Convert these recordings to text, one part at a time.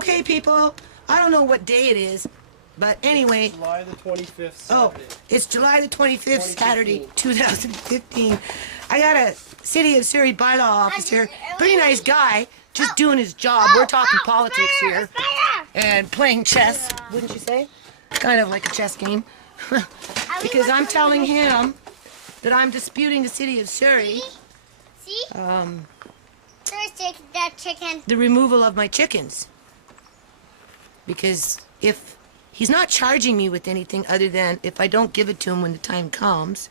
Okay, people, I don't know what day it is, but anyway. July the 25th, Saturday. Oh, it's July the 25th, Saturday, 2015. I got a City of Surrey bylaw officer, pretty nice guy, just doing his job. We're talking politics here and playing chess, wouldn't you say? Kind of like a chess game. Because I'm telling him that I'm disputing the City of Surrey. See? Chicken. The removal of my chickens. Because if he's not charging me with anything other than if I don't give it to him when the time comes,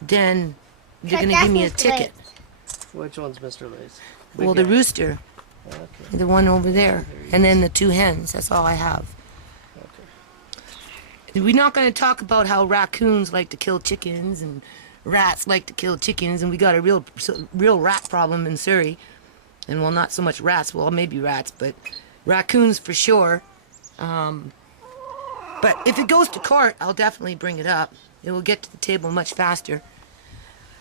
then they're going to give me a ticket. Which one's Mr. Lace? Well, the rooster. Okay. The one over there. And then the two hens. That's all I have. Okay. We're not going to talk about how raccoons like to kill chickens and rats like to kill chickens, and we got a real rat problem in Surrey. And well, not so much rats, well, maybe rats, but raccoons for sure. But if it goes to court, I'll definitely bring it up. It will get to the table much faster.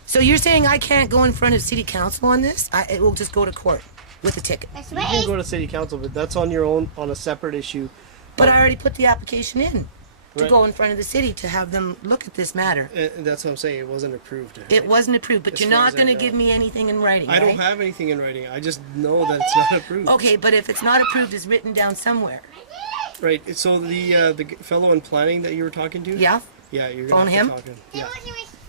So you're saying I can't go in front of city council on this? It will just go to court with a ticket. You can go to city council, but that's on your own, on a separate issue. But I already put the application in to Right. go in front of the city to have them look at this matter. And that's what I'm saying. It wasn't approved. Right? It wasn't approved, but As you're far not as I going to know. give me anything in writing, I don't right? have anything in writing. I just know that it's not approved. Okay, but if it's not approved, it's written down somewhere. Right. So the fellow in planning that you were talking to? Yeah? Yeah, you're Phone gonna him? have to talk to him. Yeah.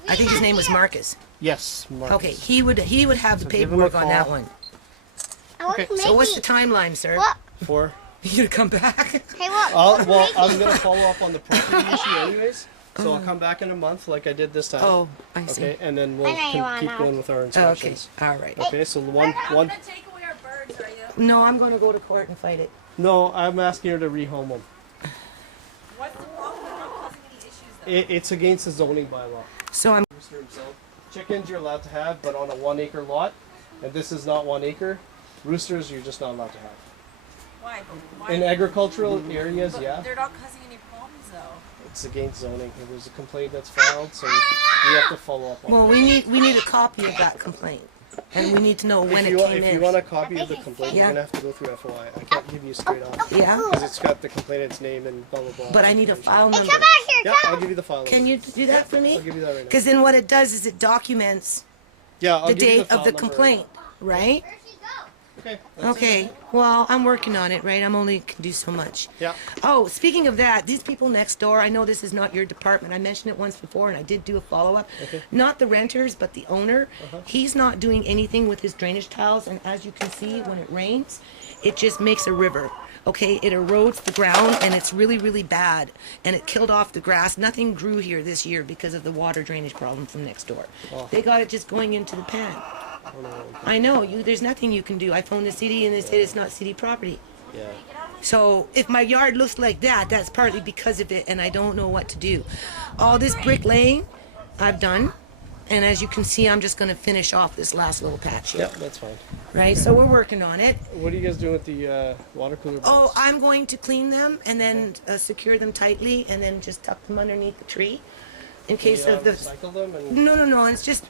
I think his name was Marcus. Yes, Marcus. Okay, he would have the So give him a paperwork on that call. one. Okay. So what's the timeline, sir? What? For? You gonna come back? Hey, what? Well, I'm gonna follow up on the property issue anyways. So I'll come back in a month like I did this time. Oh, I see. Okay, and then we'll I know you keep wanna. going with our Okay, inspections. all right. Okay, so one. Take away our birds, are you? No, I'm going to go to court and fight it. No, I'm asking her to rehome them. What's the problem? They're not causing any issues, though. It's against the zoning bylaw. So I'm. Rooster himself. Chickens you're allowed to have, but on a 1 acre lot, and this is not 1 acre. Roosters you're just not allowed to have. Why? Why? In agricultural areas, But yeah, they're not causing any problems, though. it's against zoning. If there's a complaint that's filed, so we have to follow up on Well, it. we need a copy of that complaint, and we need to know when If it came you in. want a copy of the complaint, Yeah. you're gonna have to go through FOI. I can't give you straight off. Yeah, Because it's got the complainant's name and blah blah blah. but I need a file number. Come back here, Yeah, come. I'll give you the file. Can you do that for me? I'll give you that right now. Because then what it does is it documents Yeah, I'll the give you date file of the number complaint, right? Where'd she go? Okay. that's it. Okay, well, I'm working on it, right? I'm only can do so much. Yeah. Oh, speaking of that, these people next door, I know this is not your department. I mentioned it once before, and I did do a follow-up. Okay. Not the renters, but the owner. He's not doing anything with his drainage tiles, and as you can see, when it rains, it just makes a river. Okay, it erodes the ground, and it's really, really bad. And it killed off the grass. Nothing grew here this year because of the water drainage problem from next door. Oh. They got it just going into the pan. Oh, no. I know, there's nothing you can do. I phoned the city, and they said it's not city property. Yeah. So if my yard looks like that, that's partly because of it, and I don't know what to do. All this bricklaying I've done, and as you can see, I'm just going to finish off this last little patch here, Yeah, that's fine. right? So we're working on it. What are you guys doing with the water cooler Oh, box? I'm going to clean them and then secure them tightly, and then just tuck them underneath the tree in case of the... Recycle them and No, it's just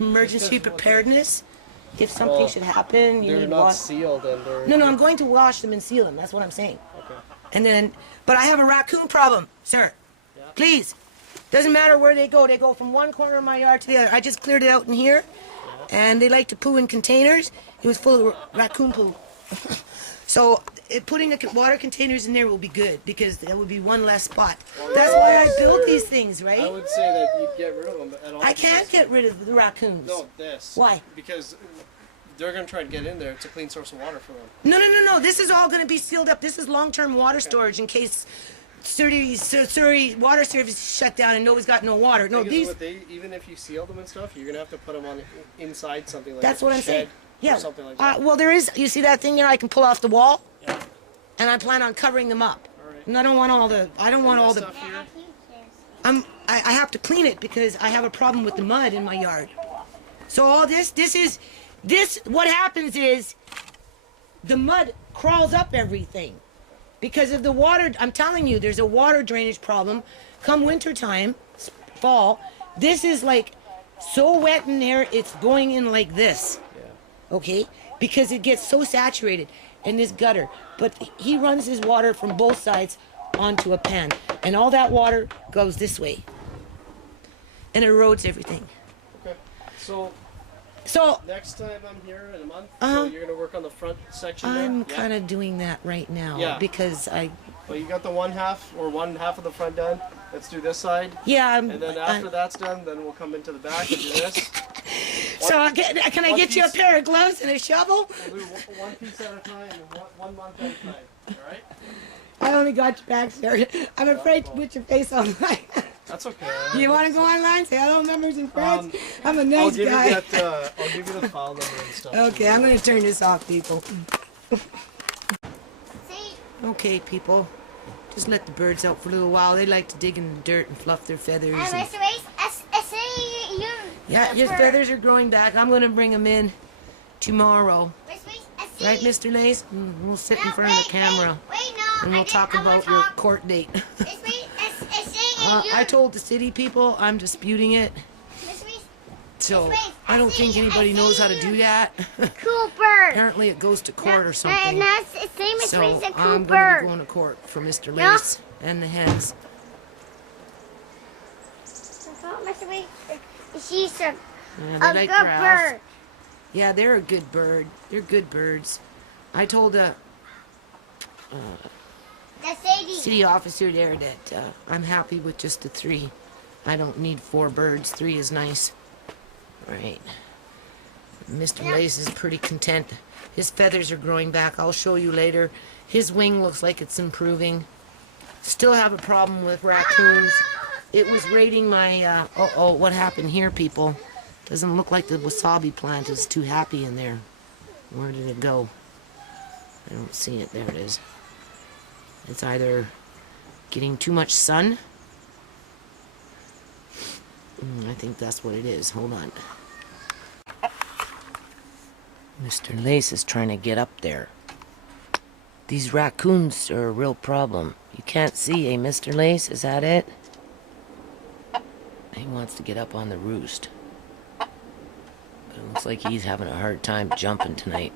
emergency preparedness. If something Well, should happen, you they're need not water. sealed and they're... No, I'm going to wash them and seal them. That's what I'm saying. Okay. And then, but I have a raccoon problem, sir. Yeah. Please. Doesn't matter where they go. They go from one corner of my yard to the other. I just cleared it out in here. And they like to poo in containers. It was full of raccoon poo. So putting the water containers in there will be good because there will be one less spot. That's why I build these things, I right? would say that you'd get rid of them at all. I can't get rid of the raccoons. No, this. Why? Because they're going to try to get in there. It's a clean source of water for them. No. This is all going to be sealed up. This is long-term water storage in case Surrey water service shut down and nobody's got no water. No, Thing is, these. what even if you seal them and stuff, you're going to have to put them on inside something like That's a what I'm shed saying. Yeah. or something like that. Well, there is. You see that thing there? I can pull off the wall, Yeah. and I plan on covering them up. All right. And I don't want all the. I don't want And all this the. stuff here, I have to clean it because I have a problem with the mud in my yard. So all this. What happens is, the mud crawls up everything, because of the water. I'm telling you, there's a water drainage problem. Come winter time, fall, this is like so wet in there. It's going in like this. yeah. Okay, because it gets so saturated, and this gutter. But he runs his water from both sides onto a pan. And all that water goes this way. And it erodes everything. Okay. So So next time I'm here in a month, Uh-huh. so you're gonna work on the front section there? I'm Yeah? kind of doing that right now. Yeah. Because Well, you got the one half of the front done. Let's do this side. yeah, And then after that's done, then we'll come into the back and do this. So can I one get you a piece- pair of gloves and a shovel? We'll do one piece at a time and one month at a time. All right? I only got your back, sir. I'm afraid to put your face online. That's okay. You want to go online? Say hello, members and friends. I'm a I'll nice give guy. you that. I'll give you the file number and stuff. Okay, I'm gonna turn this off, people. Okay, people. Just let the birds out for a little while. They like to dig in the dirt and fluff their feathers. and- Mr. Race, I see you. Yeah, your feathers are growing back. I'm gonna bring them in tomorrow. Mr. Race, I see Right, you. Mr. Lace? We'll sit in No, front of the camera. Wait, no. And we'll talk about your court date. Mr. Race, I see you. I told the city people I'm disputing it. Mr. Race, So I don't think anybody knows how to do that. Cooper. Apparently it goes to court or something. That's the same as So Race and I'm going to Cooper. be going to court for Mr. Yeah. Lace and the hens. Mr. Race, she's a Yeah, good they like grass. bird. Yeah, they're a good bird. They're good birds. I told the That's Sadie. city officer there that I'm happy with just the 3. I don't need 4 birds. 3 is nice. Right. Mr. Lace is pretty content. His feathers are growing back. I'll show you later. His wing looks like it's improving. Still have a problem with raccoons. It was raiding my, uh-oh, what happened here, people? Doesn't look like the wasabi plant is too happy in there. Where did it go? I don't see it. There it is. It's either getting too much sun. I think that's what it is. Hold on. Mr. Lace is trying to get up there. These raccoons are a real problem. You can't see, eh, Mr. Lace? Is that it? He wants to get up on the roost. But it looks like he's having a hard time jumping tonight.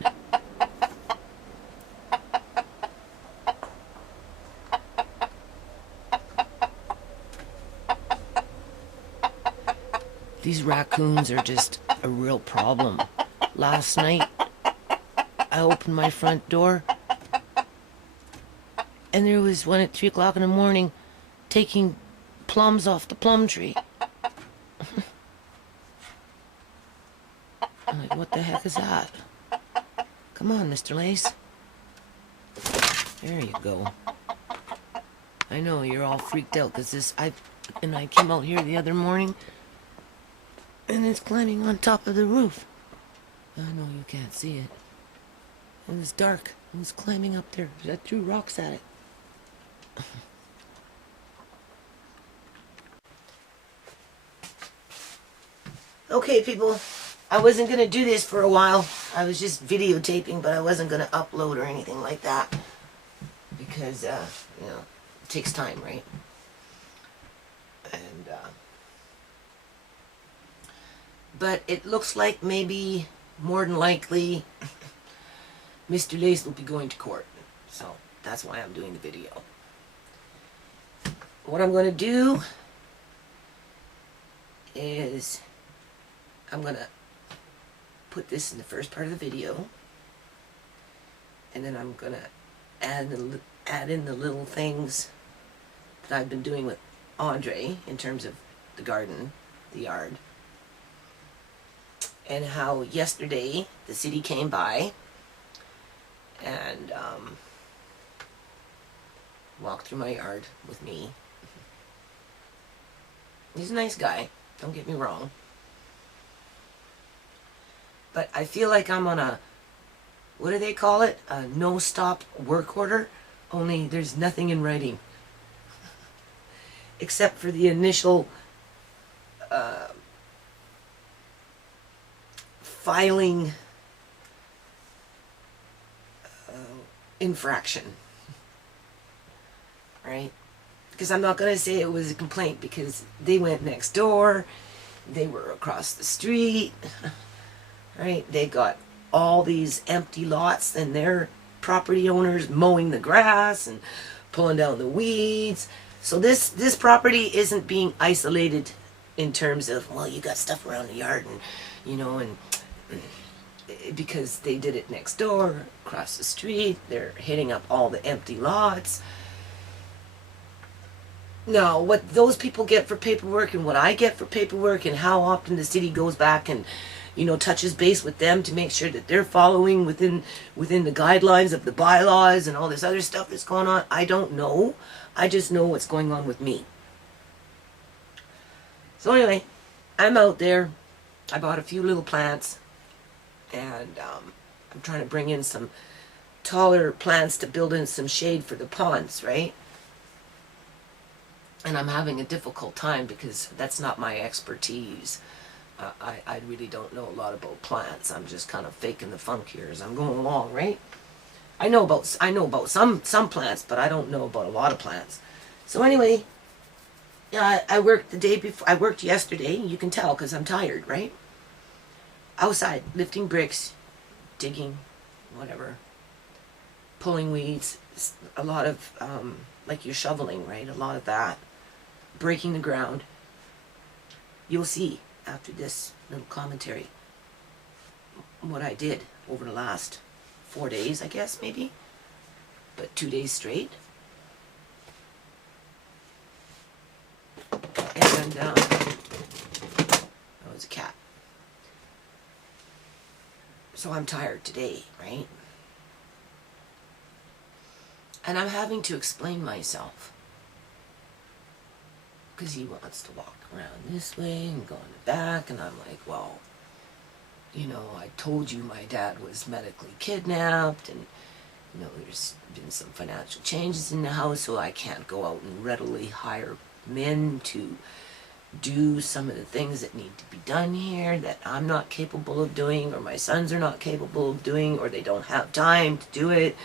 These raccoons are just a real problem. Last night, I opened my front door, and there was one at 3 o'clock in the morning taking plums off the plum tree. I'm like, what the heck is that? Come on, Mr. Lace. There you go. I know you're all freaked out because I came out here the other morning, and it's climbing on top of the roof. I know you can't see it. It was dark. It was climbing up there. I threw rocks at it. Okay, people. I wasn't going to do this for a while. I was just videotaping, but I wasn't going to upload or anything like that. Because, you know, it takes time, right? And, but it looks like maybe, more than likely, Mr. Lace will be going to court. So, that's why I'm doing the video. What I'm going to do is I'm going to put this in the first part of the video, and then I'm going to add in the little things that I've been doing with Andre in terms of the garden, the yard, and how yesterday the city came by and walked through my yard with me. He's a nice guy, don't get me wrong. But I feel like I'm on a, what do they call it? A no-stop work order, only there's nothing in writing. Except for the initial filing infraction. Right? Because I'm not going to say it was a complaint because they went next door, they were across the street. Right? They got all these empty lots in their property owners mowing the grass and pulling down the weeds. So this property isn't being isolated in terms of, well, you got stuff around the yard and, you know, and because they did it next door, across the street, they're hitting up all the empty lots. No, what those people get for paperwork and what I get for paperwork and how often the city goes back and, you know, touches base with them to make sure that they're following within the guidelines of the bylaws and all this other stuff that's going on, I don't know. I just know what's going on with me. So anyway, I'm out there. I bought a few little plants, and I'm trying to bring in some taller plants to build in some shade for the ponds, right? And I'm having a difficult time because that's not my expertise. I really don't know a lot about plants. I'm just kind of faking the funk here as I'm going along, right? I know about some plants, but I don't know about a lot of plants. So anyway, yeah, I worked the day before. I worked yesterday. You can tell because I'm tired, right? Outside, lifting bricks, digging, whatever, pulling weeds, a lot of like you're shoveling, right? A lot of that, breaking the ground. You'll see after this little commentary what I did over the last 4 days, I guess, maybe, but 2 days straight. And that was a cat. So I'm tired today, right? And I'm having to explain myself because he wants to walk around this way and go in the back, and I'm like, well, you know, I told you my dad was medically kidnapped, and you know, there's been some financial changes in the house, so I can't go out and readily hire men to do some of the things that need to be done here that I'm not capable of doing, or my sons are not capable of doing, or they don't have time to do it,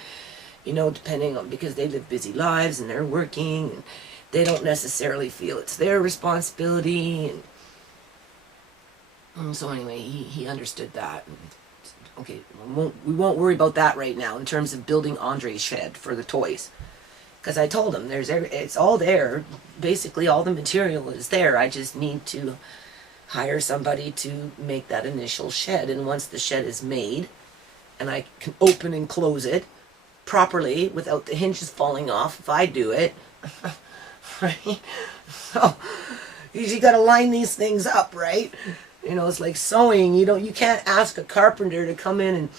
you know, depending on, because they live busy lives and they're working and they don't necessarily feel it's their responsibility. And so anyway, he understood that. And, okay, we won't worry about that right now in terms of building Andre's shed for the toys. Because I told him it's all there. Basically, all the material is there. I just need to hire somebody to make that initial shed. And once the shed is made, and I can open and close it properly without the hinges falling off if I do it, right? So you got to line these things up, right? You know, it's like sewing. You can't ask a carpenter to come in and,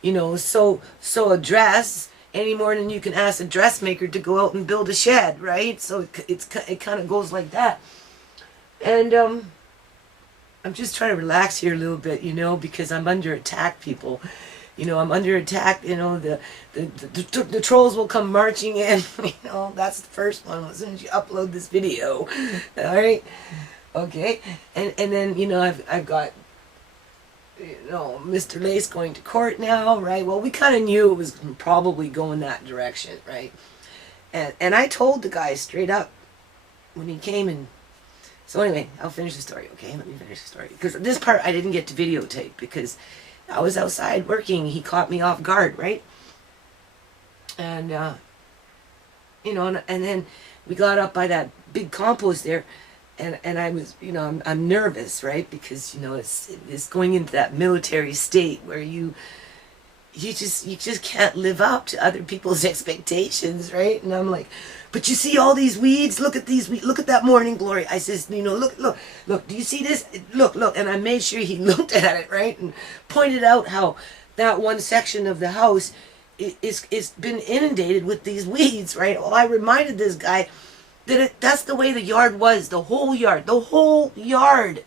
you know, sew a dress any more than you can ask a dressmaker to go out and build a shed, right? So it kind of goes like that. And I'm just trying to relax here a little bit, you know, because I'm under attack, people. You know, I'm under attack. You know, the trolls will come marching in. You know, that's the first one as soon as you upload this video. All right, okay, and then, you know, I've got, you know, Mr. Lace going to court now, right? Well, we kind of knew it was probably going that direction, right? And I told the guy straight up when he came in. So anyway, I'll finish the story, okay? Let me finish the story. Because this part I didn't get to videotape because I was outside working. He caught me off guard, right? And, you know, and then we got up by that big compost there. And I was, you know, I'm nervous, right? Because, you know, it's going into that military state where you just can't live up to other people's expectations, right? And I'm like, but you see all these weeds? Look at these weeds. Look at that morning glory. I says, you know, look, do you see this? Look. And I made sure he looked at it, right? And pointed out how that one section of the house it's been inundated with these weeds, right? Well, I reminded this guy that that's the way the yard was, the whole yard.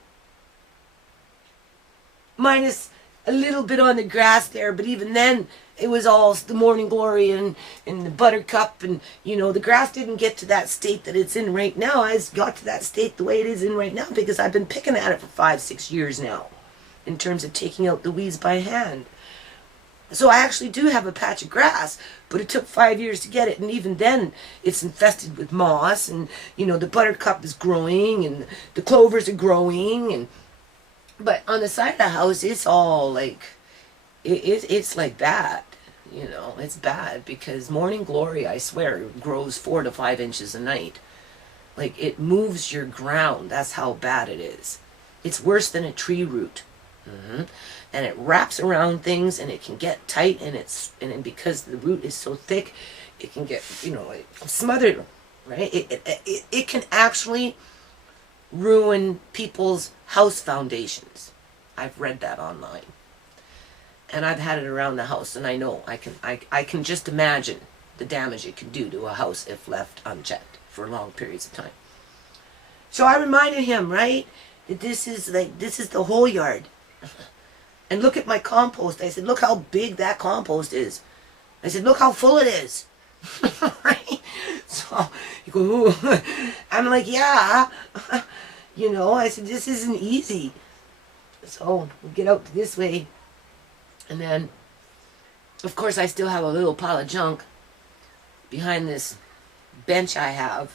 Minus a little bit on the grass there, but even then, it was all the morning glory and the buttercup, and, you know, the grass didn't get to that state that it's in right now. It's got to that state the way it is in right now because I've been picking at it for 5-6 years now in terms of taking out the weeds by hand. So I actually do have a patch of grass, but it took 5 years to get it, and even then it's infested with moss, and, you know, the buttercup is growing and the clovers are growing, and but on the side of the house it's all like it's like that, You know, it's bad because morning glory, I swear, grows 4 to 5 inches a night. Like, it moves your ground. That's how bad it is. It's worse than a tree root. And it wraps around things, and it can get tight, and because the root is so thick, it can get, you know, like smothered, right? It can actually ruin people's house foundations. I've read that online. And I've had it around the house, and I know I can just imagine the damage it can do to a house if left unchecked for long periods of time. So I reminded him, right, that this is the whole yard. And look at my compost. I said, look how big that compost is. I said, look how full it is. Right? So you go, ooh. I'm like, yeah. You know, I said, this isn't easy. So we get out this way. And then, of course, I still have a little pile of junk behind this bench I have,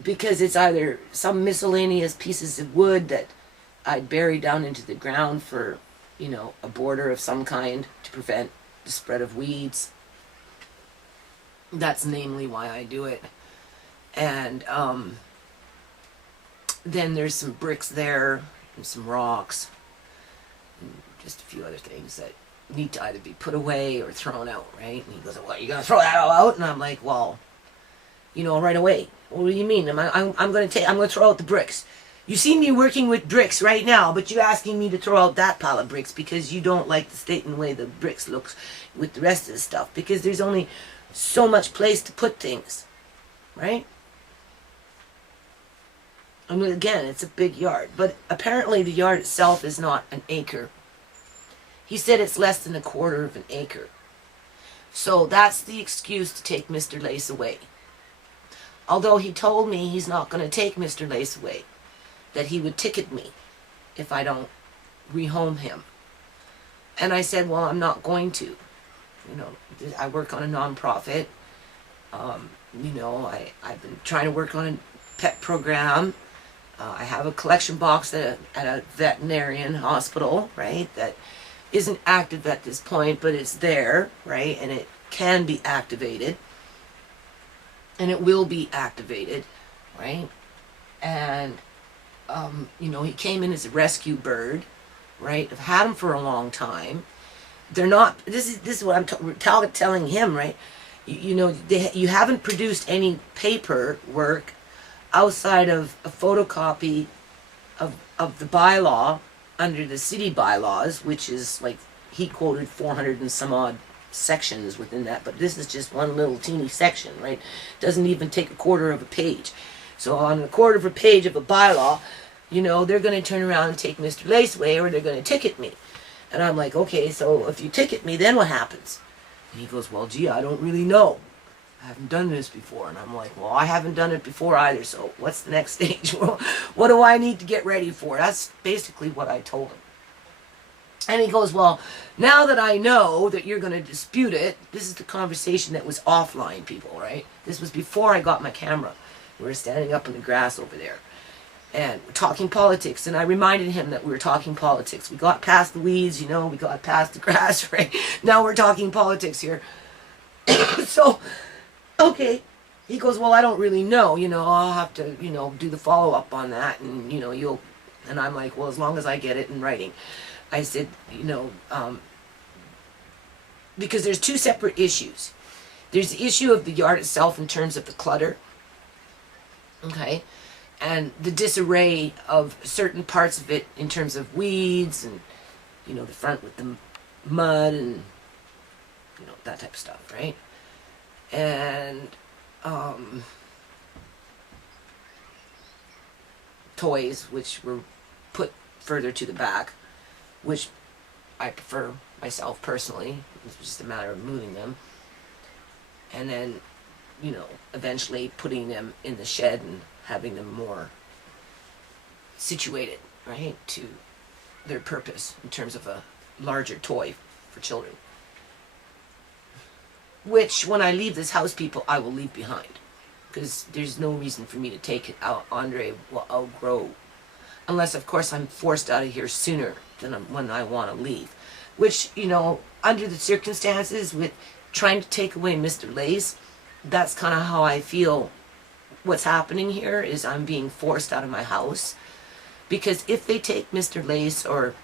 because it's either some miscellaneous pieces of wood that I'd bury down into the ground for, you know, a border of some kind to prevent the spread of weeds. That's namely why I do it. And then there's some bricks there and some rocks and just a few other things that need to either be put away or thrown out, right? And he goes, "What, you gonna throw that all out?" And I'm like, "Well, you know, right away. What do you mean? I'm gonna throw out the bricks. You see me working with bricks right now, but you're asking me to throw out that pile of bricks because you don't like the state and the way the bricks looks with the rest of the stuff, because there's only so much place to put things, right?" I mean, again, it's a big yard, but apparently the yard itself is not an acre. He said it's less than 1/4 of an acre. So that's the excuse to take Mr. Lace away. Although he told me he's not going to take Mr. Lace away, that he would ticket me if I don't rehome him. And I said, well, I'm not going to. You know, I work on a nonprofit. You know, I've been trying to work on a pet program. I have a collection box at a veterinarian hospital, right, that isn't active at this point, but it's there, right, and it can be activated. And it will be activated, right? And, you know, he came in as a rescue bird, right? I've had him for a long time. They're not, this is what I'm telling him, right? You know, you haven't produced any paperwork outside of a photocopy of the bylaw under the city bylaws, which is like, he quoted 400 and some odd sections within that, but this is just one little teeny section, right? Doesn't even take 1/4 of a page. So on 1/4 of a page of a bylaw, you know, they're going to turn around and take Mr. Lace away, or they're going to ticket me. And I'm like, okay, so if you ticket me, then what happens? And he goes, well, gee, I don't really know. I haven't done this before. And I'm like, well, I haven't done it before either, so what's the next stage? Well, what do I need to get ready for? That's basically what I told him. And he goes, well, now that I know that you're going to dispute it, this is the conversation that was offline, people, right? This was before I got my camera. We were standing up in the grass over there and we're talking politics. And I reminded him that we were talking politics. We got past the weeds, you know, we got past the grass, right? Now we're talking politics here. So, okay. He goes, well, I don't really know, you know, I'll have to, you know, do the follow-up on that, and, you know, and I'm like, well, as long as I get it in writing. I said, you know, because there's two separate issues. There's the issue of the yard itself in terms of the clutter, okay, and the disarray of certain parts of it in terms of weeds and, you know, the front with the mud and, you know, that type of stuff, right? And toys, which were put further to the back, which I prefer myself personally. It's just a matter of moving them. And then, you know, eventually putting them in the shed and having them more situated, right, to their purpose in terms of a larger toy for children. Which, when I leave this house, people, I will leave behind. Because there's no reason for me to take it out. Andre will outgrow. Unless, of course, I'm forced out of here sooner than when I want to leave. Which, you know, under the circumstances with trying to take away Mr. Lace, that's kind of how I feel what's happening here is I'm being forced out of my house. Because if they take Mr. Lace or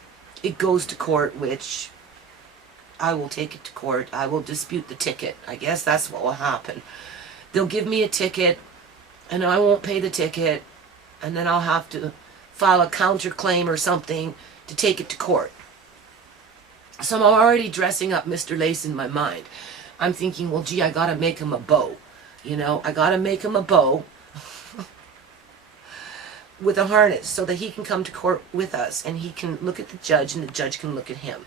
it goes to court, which I will take it to court, I will dispute the ticket. I guess that's what will happen. They'll give me a ticket and I won't pay the ticket, and then I'll have to file a counterclaim or something to take it to court. So I'm already dressing up Mr. Lace in my mind. I'm thinking, well, gee, I gotta make him a bow. You know, I gotta make him a bow with a harness so that he can come to court with us and he can look at the judge and the judge can look at him.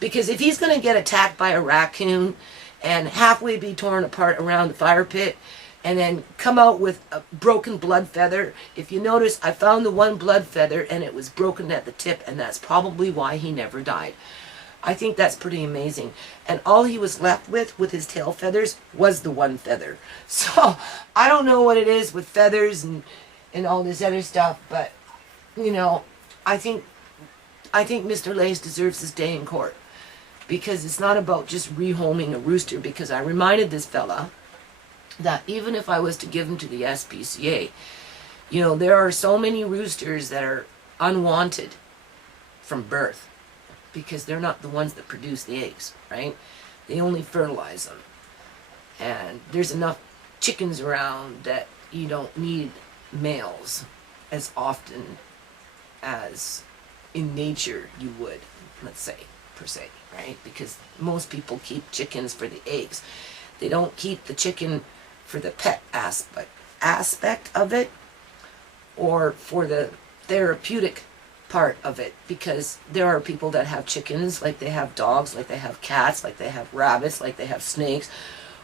Because if he's gonna get attacked by a raccoon and halfway be torn apart around the fire pit and then come out with a broken blood feather, if you notice, I found the one blood feather and it was broken at the tip, and that's probably why he never died. I think that's pretty amazing. And all he was left with his tail feathers, was the one feather. So, I don't know what it is with feathers and all this other stuff, but, you know, I think Mr. Lace deserves his day in court. Because it's not about just rehoming a rooster, because I reminded this fella that even if I was to give him to the SPCA, you know, there are so many roosters that are unwanted from birth because they're not the ones that produce the eggs, right? They only fertilize them. And there's enough chickens around that you don't need males as often as in nature you would, let's say, per se, right? Because most people keep chickens for the eggs. They don't keep the chicken for the pet aspect of it, or for the therapeutic part of it, because there are people that have chickens like they have dogs, like they have cats, like they have rabbits, like they have snakes,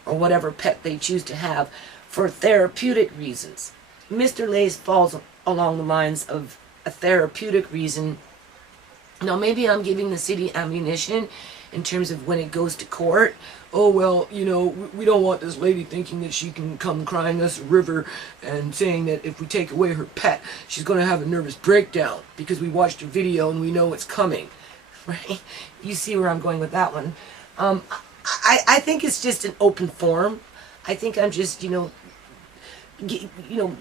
or whatever pet they choose to have for therapeutic reasons. Mr. Lace falls along the lines of a therapeutic reason. Now maybe I'm giving the city ammunition in terms of when it goes to court. Oh, well, you know, we don't want this lady thinking that she can come crying us a river and saying that if we take away her pet, she's going to have a nervous breakdown because we watched her video and we know it's coming, right? You see where I'm going with that one. I think it's just an open forum. I think I'm just, you know,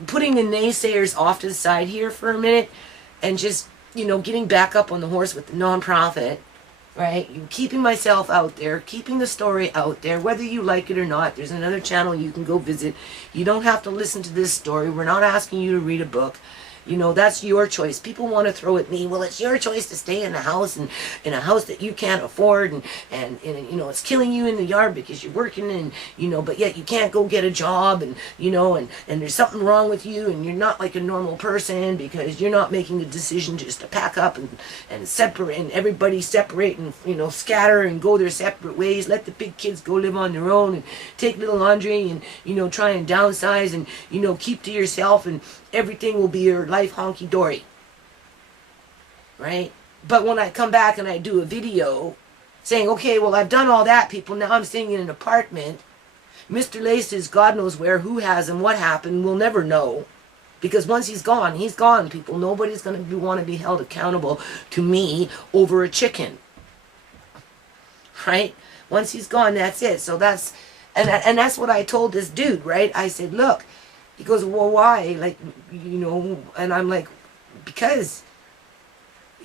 putting the naysayers off to the side here for a minute and just, you know, getting back up on the horse with the nonprofit. Right? You keeping myself out there, keeping the story out there, whether you like it or not. There's another channel you can go visit. You don't have to listen to this story. We're not asking you to read a book. You know, that's your choice. People want to throw at me, well, it's your choice to stay in a house, and in a house that you can't afford, and you know, it's killing you in the yard because you're working, and, you know, but yet you can't go get a job, and, you know, and there's something wrong with you, and you're not like a normal person because you're not making the decision just to pack up and separate, and everybody separate and, you know, scatter and go their separate ways. Let the big kids go live on their own and take little Andre and, you know, try and downsize and, you know, keep to yourself, and everything will be your life honky-dory, right? But when I come back and I do a video saying, okay, well, I've done all that, people, now I'm staying in an apartment, Mr. Lace is God knows where, who has him, what happened, we'll never know. Because once he's gone, people. Nobody's going to want to be held accountable to me over a chicken, right? Once he's gone, that's it. So that's, and that's what I told this dude, right? I said, look, he goes, well, why? Like, you know, and I'm like, because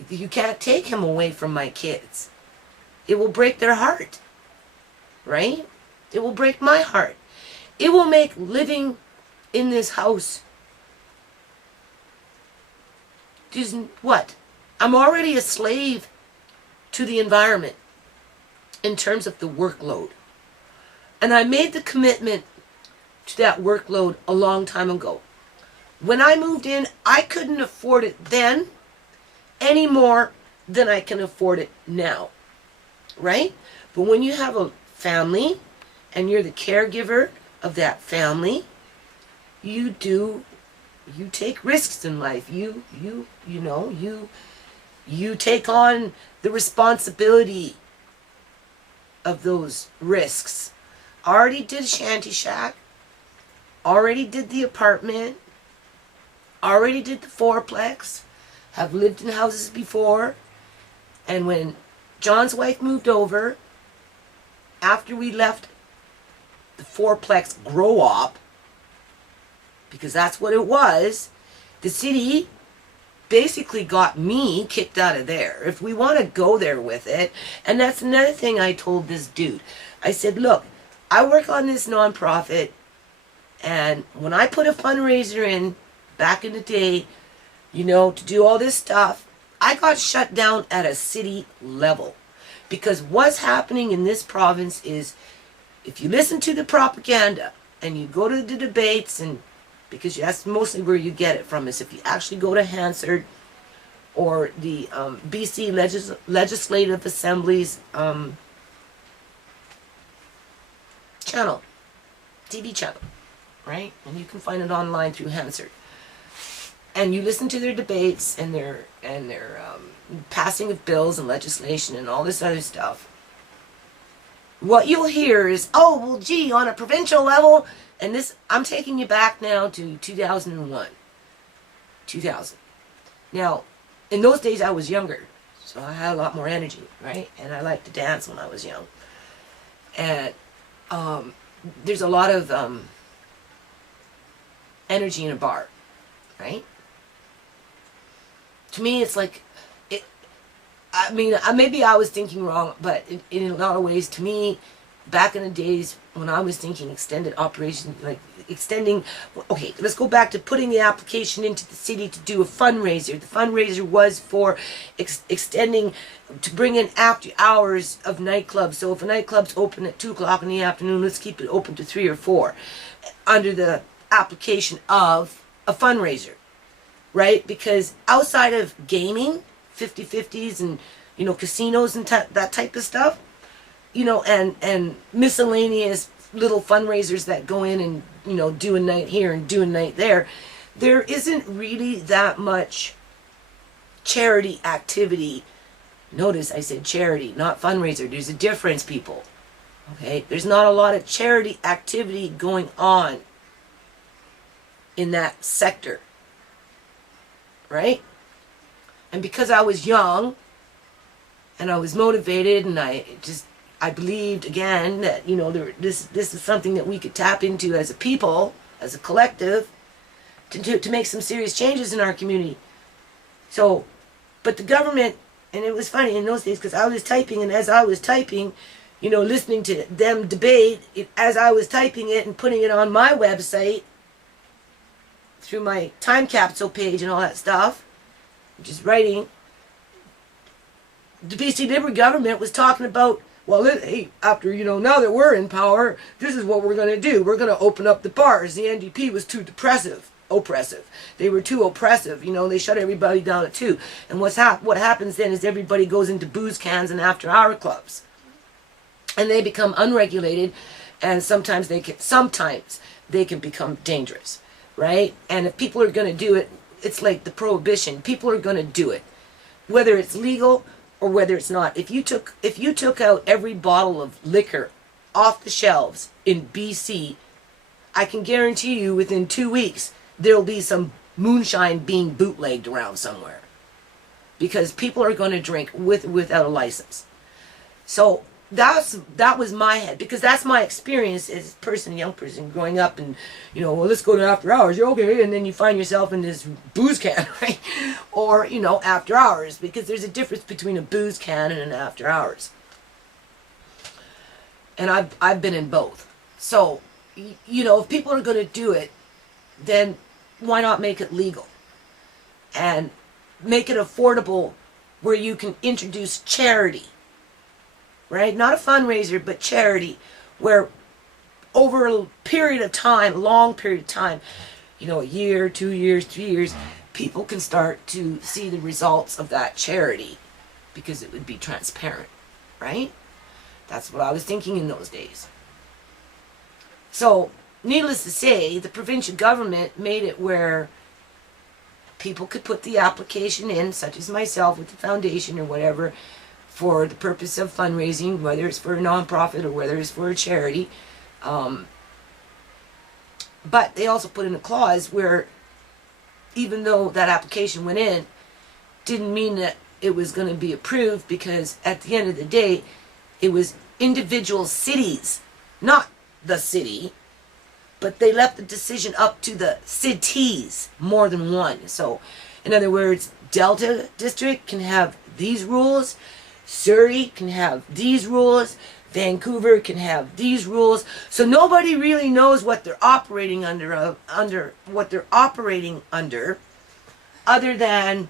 you can't take him away from my kids. It will break their heart, right? It will break my heart. It will make living in this house, just what? I'm already a slave to the environment in terms of the workload. And I made the commitment to that workload a long time ago. When I moved in, I couldn't afford it then any more than I can afford it now, right? But when you have a family and you're the caregiver of that family, you take risks in life. You take on the responsibility of those risks. Already did Shanty Shack. Already did the apartment, already did the fourplex, have lived in houses before, and when John's wife moved over after we left the fourplex grow op, because that's what it was. The city basically got me kicked out of there. If we want to go there with it, and that's another thing I told this dude. I said, look, I work on this nonprofit, and when I put a fundraiser in back in the day, you know, to do all this stuff, I got shut down at a city level. Because what's happening in this province is, if you listen to the propaganda and you go to the debates, and because that's mostly where you get it from, is if you actually go to Hansard or the BC Legislative Assembly's channel, TV channel, right? And you can find it online through Hansard. And you listen to their debates and their passing of bills and legislation and all this other stuff. What you'll hear is, oh, well, gee, on a provincial level, and this, I'm taking you back now to 2001. 2000. Now, in those days I was younger, so I had a lot more energy, right? And I liked to dance when I was young. And there's a lot of energy in a bar, right? To me, it's like, I mean, maybe I was thinking wrong, but in a lot of ways, to me, back in the days when I was thinking extended operation, like extending, okay, let's go back to putting the application into the city to do a fundraiser. The fundraiser was for extending, to bring in after hours of nightclubs. So if a nightclub's open at 2 o'clock in the afternoon, let's keep it open to 3 or 4 under the application of a fundraiser, right? Because outside of gaming, 50/50s and, you know, casinos and that type of stuff, you know, and miscellaneous little fundraisers that go in and, you know, do a night here and do a night there, there isn't really that much charity activity. Notice I said charity, not fundraiser. There's a difference, people. Okay? There's not a lot of charity activity going on in that sector. Right? And because I was young and I was motivated, and I believed again that, you know, this is something that we could tap into as a people, as a collective, to make some serious changes in our community. So, but the government, and it was funny in those days because I was typing, and as I was typing, you know, listening to them debate it, as I was typing it and putting it on my website through my time capsule page and all that stuff, just writing, the BC Liberal government was talking about, well, hey, after, you know, now that we're in power, this is what we're going to do. We're going to open up the bars. The NDP was too oppressive. They were too oppressive. You know, they shut everybody down at 2. And what happens then is everybody goes into booze cans and after-hour clubs. And they become unregulated, and sometimes they can become dangerous, right? And if people are going to do it, it's like the prohibition. People are going to do it, whether it's legal or whether it's not. If you took out every bottle of liquor off the shelves in BC, I can guarantee you within 2 weeks there'll be some moonshine being bootlegged around somewhere, because people are going to drink without a license. So that was my head, because that's my experience as a young person growing up, and, you know, well, let's go to after hours. You're okay, and then you find yourself in this booze can, right? Or, you know, after hours, because there's a difference between a booze can and an after hours. And I've been in both. So, you know, if people are going to do it, then why not make it legal and make it affordable, where you can introduce charity. Right? Not a fundraiser, but charity, where over a period of time, long period of time, you know, a year, 2 years, 3 years, people can start to see the results of that charity, because it would be transparent, right? That's what I was thinking in those days. So, needless to say, the provincial government made it where people could put the application in, such as myself with the foundation or whatever, for the purpose of fundraising, whether it's for a nonprofit or whether it's for a charity. But they also put in a clause where, even though that application went in, didn't mean that it was going to be approved because at the end of the day, it was individual cities, not the city, but they left the decision up to the cities, more than one. So, in other words, Delta District can have these rules, Surrey can have these rules, Vancouver can have these rules. So nobody really knows what they're operating under what they're operating under, other than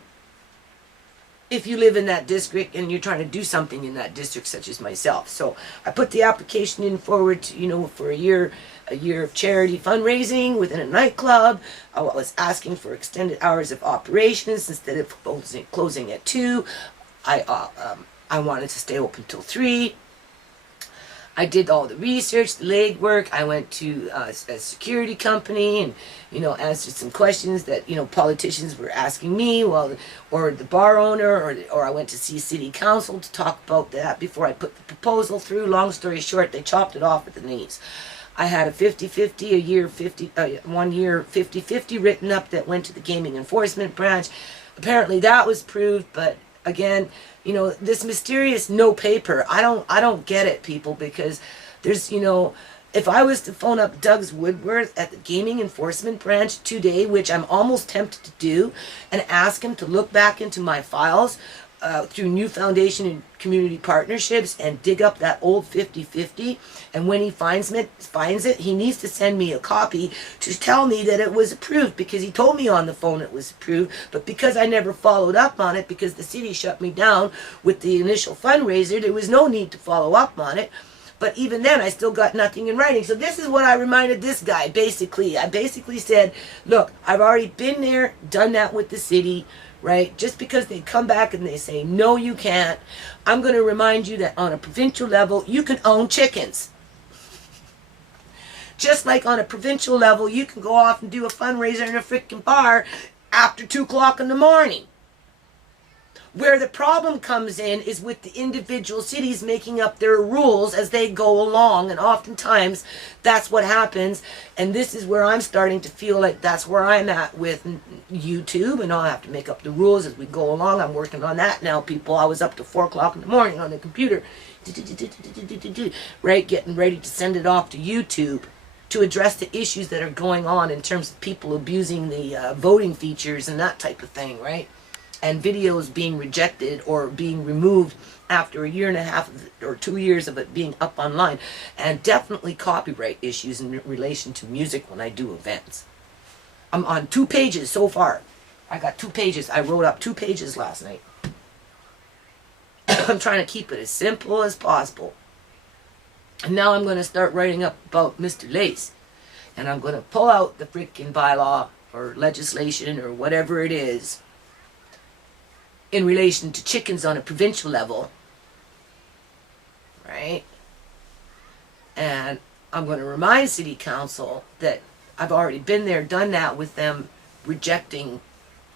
if you live in that district and you're trying to do something in that district, such as myself. So I put the application in forward to, for a year of charity fundraising within a nightclub. I was asking for extended hours of operations instead of closing at 2. I wanted to stay open till 3. I did all the research, the legwork. I went to a security company and, answered some questions that, politicians were asking me, or the bar owner, or I went to see city council to talk about that before I put the proposal through. Long story short, they chopped it off at the knees. I had a 50-50, 1 year 50-50 written up that went to the gaming enforcement branch. Apparently that was approved, but again, this mysterious no paper, I don't get it, people, because there's, if I was to phone up Doug's Woodworth at the gaming enforcement branch today, which I'm almost tempted to do, and ask him to look back into my files through New Foundation and community partnerships and dig up that old 50-50, and when he finds it, he needs to send me a copy to tell me that it was approved, because he told me on the phone it was approved, but because I never followed up on it, because the city shut me down with the initial fundraiser, there was no need to follow up on it. But even then, I still got nothing in writing. So this is what I reminded this guy, basically. I basically said, look, I've already been there, done that with the city, right? Just because they come back and they say, no, you can't, I'm going to remind you that on a provincial level, you can own chickens. Just like on a provincial level, you can go off and do a fundraiser in a freaking bar after 2 o'clock in the morning. Where the problem comes in is with the individual cities making up their rules as they go along, and oftentimes that's what happens. And this is where I'm starting to feel like that's where I'm at with YouTube, and I'll have to make up the rules as we go along. I'm working on that now, people. I was up to 4 o'clock in the morning on the computer, right, getting ready to send it off to YouTube to address the issues that are going on in terms of people abusing the voting features and that type of thing, right? And videos being rejected or being removed after 1.5 years or 2 years of it being up online. And definitely copyright issues in relation to music when I do events. I'm on 2 pages so far. I got 2 pages. I wrote up 2 pages last night. I'm trying to keep it as simple as possible. And now I'm going to start writing up about Mr. Lace. And I'm going to pull out the freaking bylaw or legislation or whatever it is in relation to chickens on a provincial level, right? And I'm going to remind City Council that I've already been there, done that with them, rejecting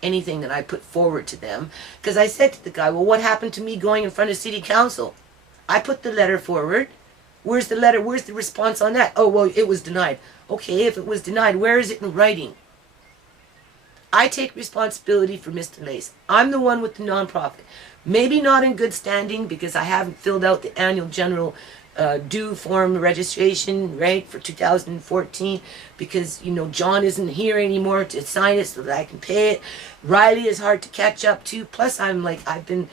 anything that I put forward to them. Because I said to the guy, well, what happened to me going in front of City Council? I put the letter forward. Where's the letter? Where's the response on that? Oh, well, it was denied. Okay, if it was denied, where is it in writing? I take responsibility for Mr. Lace. I'm the one with the nonprofit. Maybe not in good standing because I haven't filled out the annual general due form registration, right, for 2014, because, John isn't here anymore to sign it so that I can pay it. Riley is hard to catch up to. Plus, I've been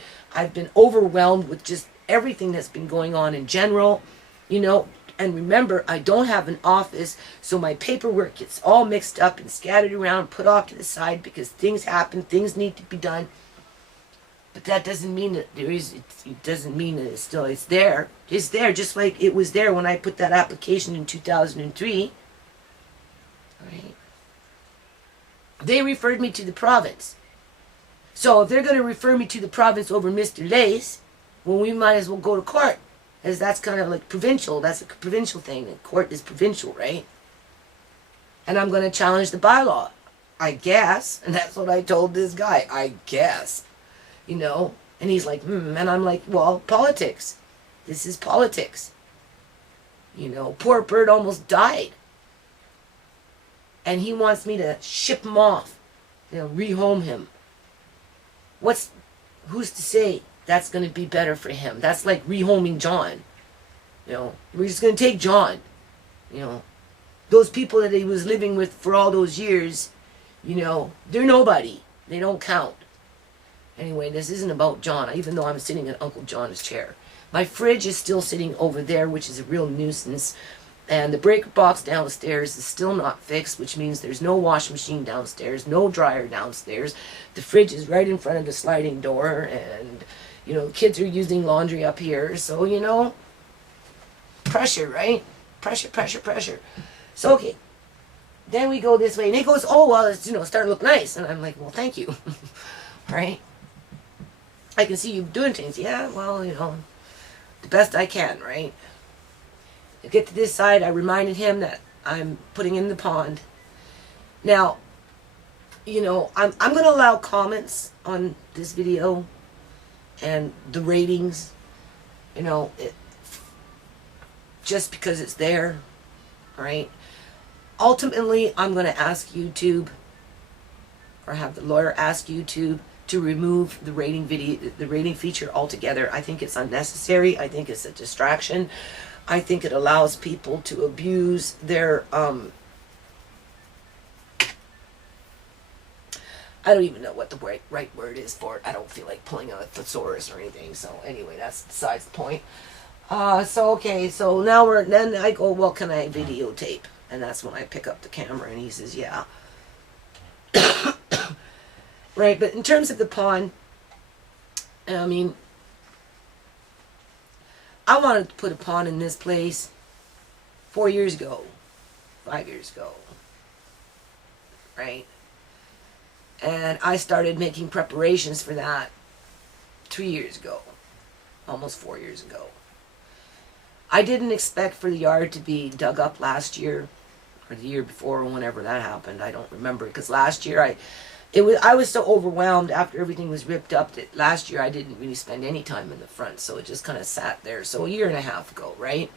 overwhelmed with just everything that's been going on in general, And remember, I don't have an office, so my paperwork gets all mixed up and scattered around, put off to the side because things happen, things need to be done. But that doesn't mean that it doesn't mean that it's there. It's there just like it was there when I put that application in 2003. Right? They referred me to the province. So if they're going to refer me to the province over Mr. Lace, well, we might as well go to court. As that's kind of like provincial. That's a provincial thing. The court is provincial, right? And I'm going to challenge the bylaw. I guess. And that's what I told this guy. I guess. And he's like, And I'm like, well, politics. This is politics. Poor bird almost died. And he wants me to ship him off. Rehome him. who's to say that's going to be better for him? That's like rehoming John. You know, we're just going to take John. You know, those people that he was living with for all those years, you know, they're nobody. They don't count. Anyway, this isn't about John, even though I'm sitting in Uncle John's chair. My fridge is still sitting over there, which is a real nuisance. And the breaker box downstairs is still not fixed, which means there's no wash machine downstairs, no dryer downstairs. The fridge is right in front of the sliding door, and, you know, kids are using laundry up here. So, you know, pressure, right? Pressure, pressure, pressure. So, okay. Then we go this way, and he goes, oh, well, it's, you know, starting to look nice. And I'm like, well, thank you. Right? I can see you doing things. Yeah, well, you know, the best I can, right? I get to this side, I reminded him that I'm putting in the pond. Now, you know, I'm going to allow comments on this video and the ratings, you know, just because it's there, right? Ultimately, I'm going to ask YouTube, or have the lawyer ask YouTube, to remove the rating feature altogether. I think it's unnecessary. I think it's a distraction. I think it allows people to abuse their I don't even know what the right word is for it. I don't feel like pulling out a thesaurus or anything. So anyway, that's besides the point. So okay, so now then I go, well, can I videotape? And that's when I pick up the camera, and he says, yeah. Right, but in terms of the pond, I mean, I wanted to put a pond in this place 4 years ago, 5 years ago, right? And I started making preparations for that 3 years ago, almost 4 years ago. I didn't expect for the yard to be dug up last year, or the year before, or whenever that happened. I don't remember, because last year I was so overwhelmed after everything was ripped up that last year I didn't really spend any time in the front, so it just kind of sat there. So a year and a half ago, right?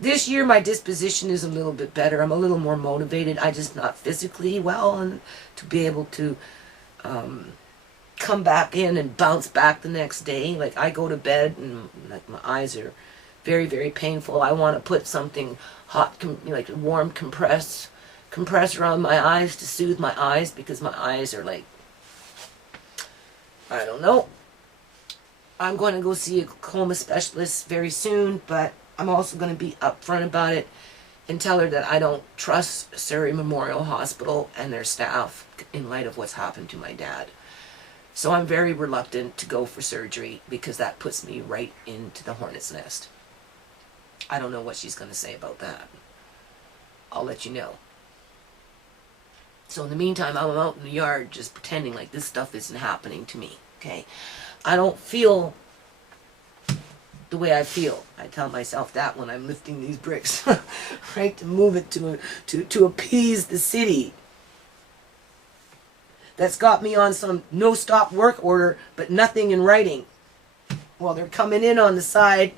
This year my disposition is a little bit better. I'm a little more motivated. I just not physically well, and to be able to come back in and bounce back the next day. Like, I go to bed and like my eyes are very, very painful. I want to put something hot, like warm compress around my eyes to soothe my eyes, because my eyes are like, I don't know. I'm going to go see a glaucoma specialist very soon, but I'm also going to be upfront about it and tell her that I don't trust Surrey Memorial Hospital and their staff in light of what's happened to my dad. So I'm very reluctant to go for surgery, because that puts me right into the hornet's nest. I don't know what she's going to say about that. I'll let you know. So in the meantime, I'm out in the yard just pretending like this stuff isn't happening to me, okay? I don't feel the way I feel. I tell myself that when I'm lifting these bricks, right, to move it to appease the city. That's got me on some no-stop work order, but nothing in writing. Well, they're coming in on the side,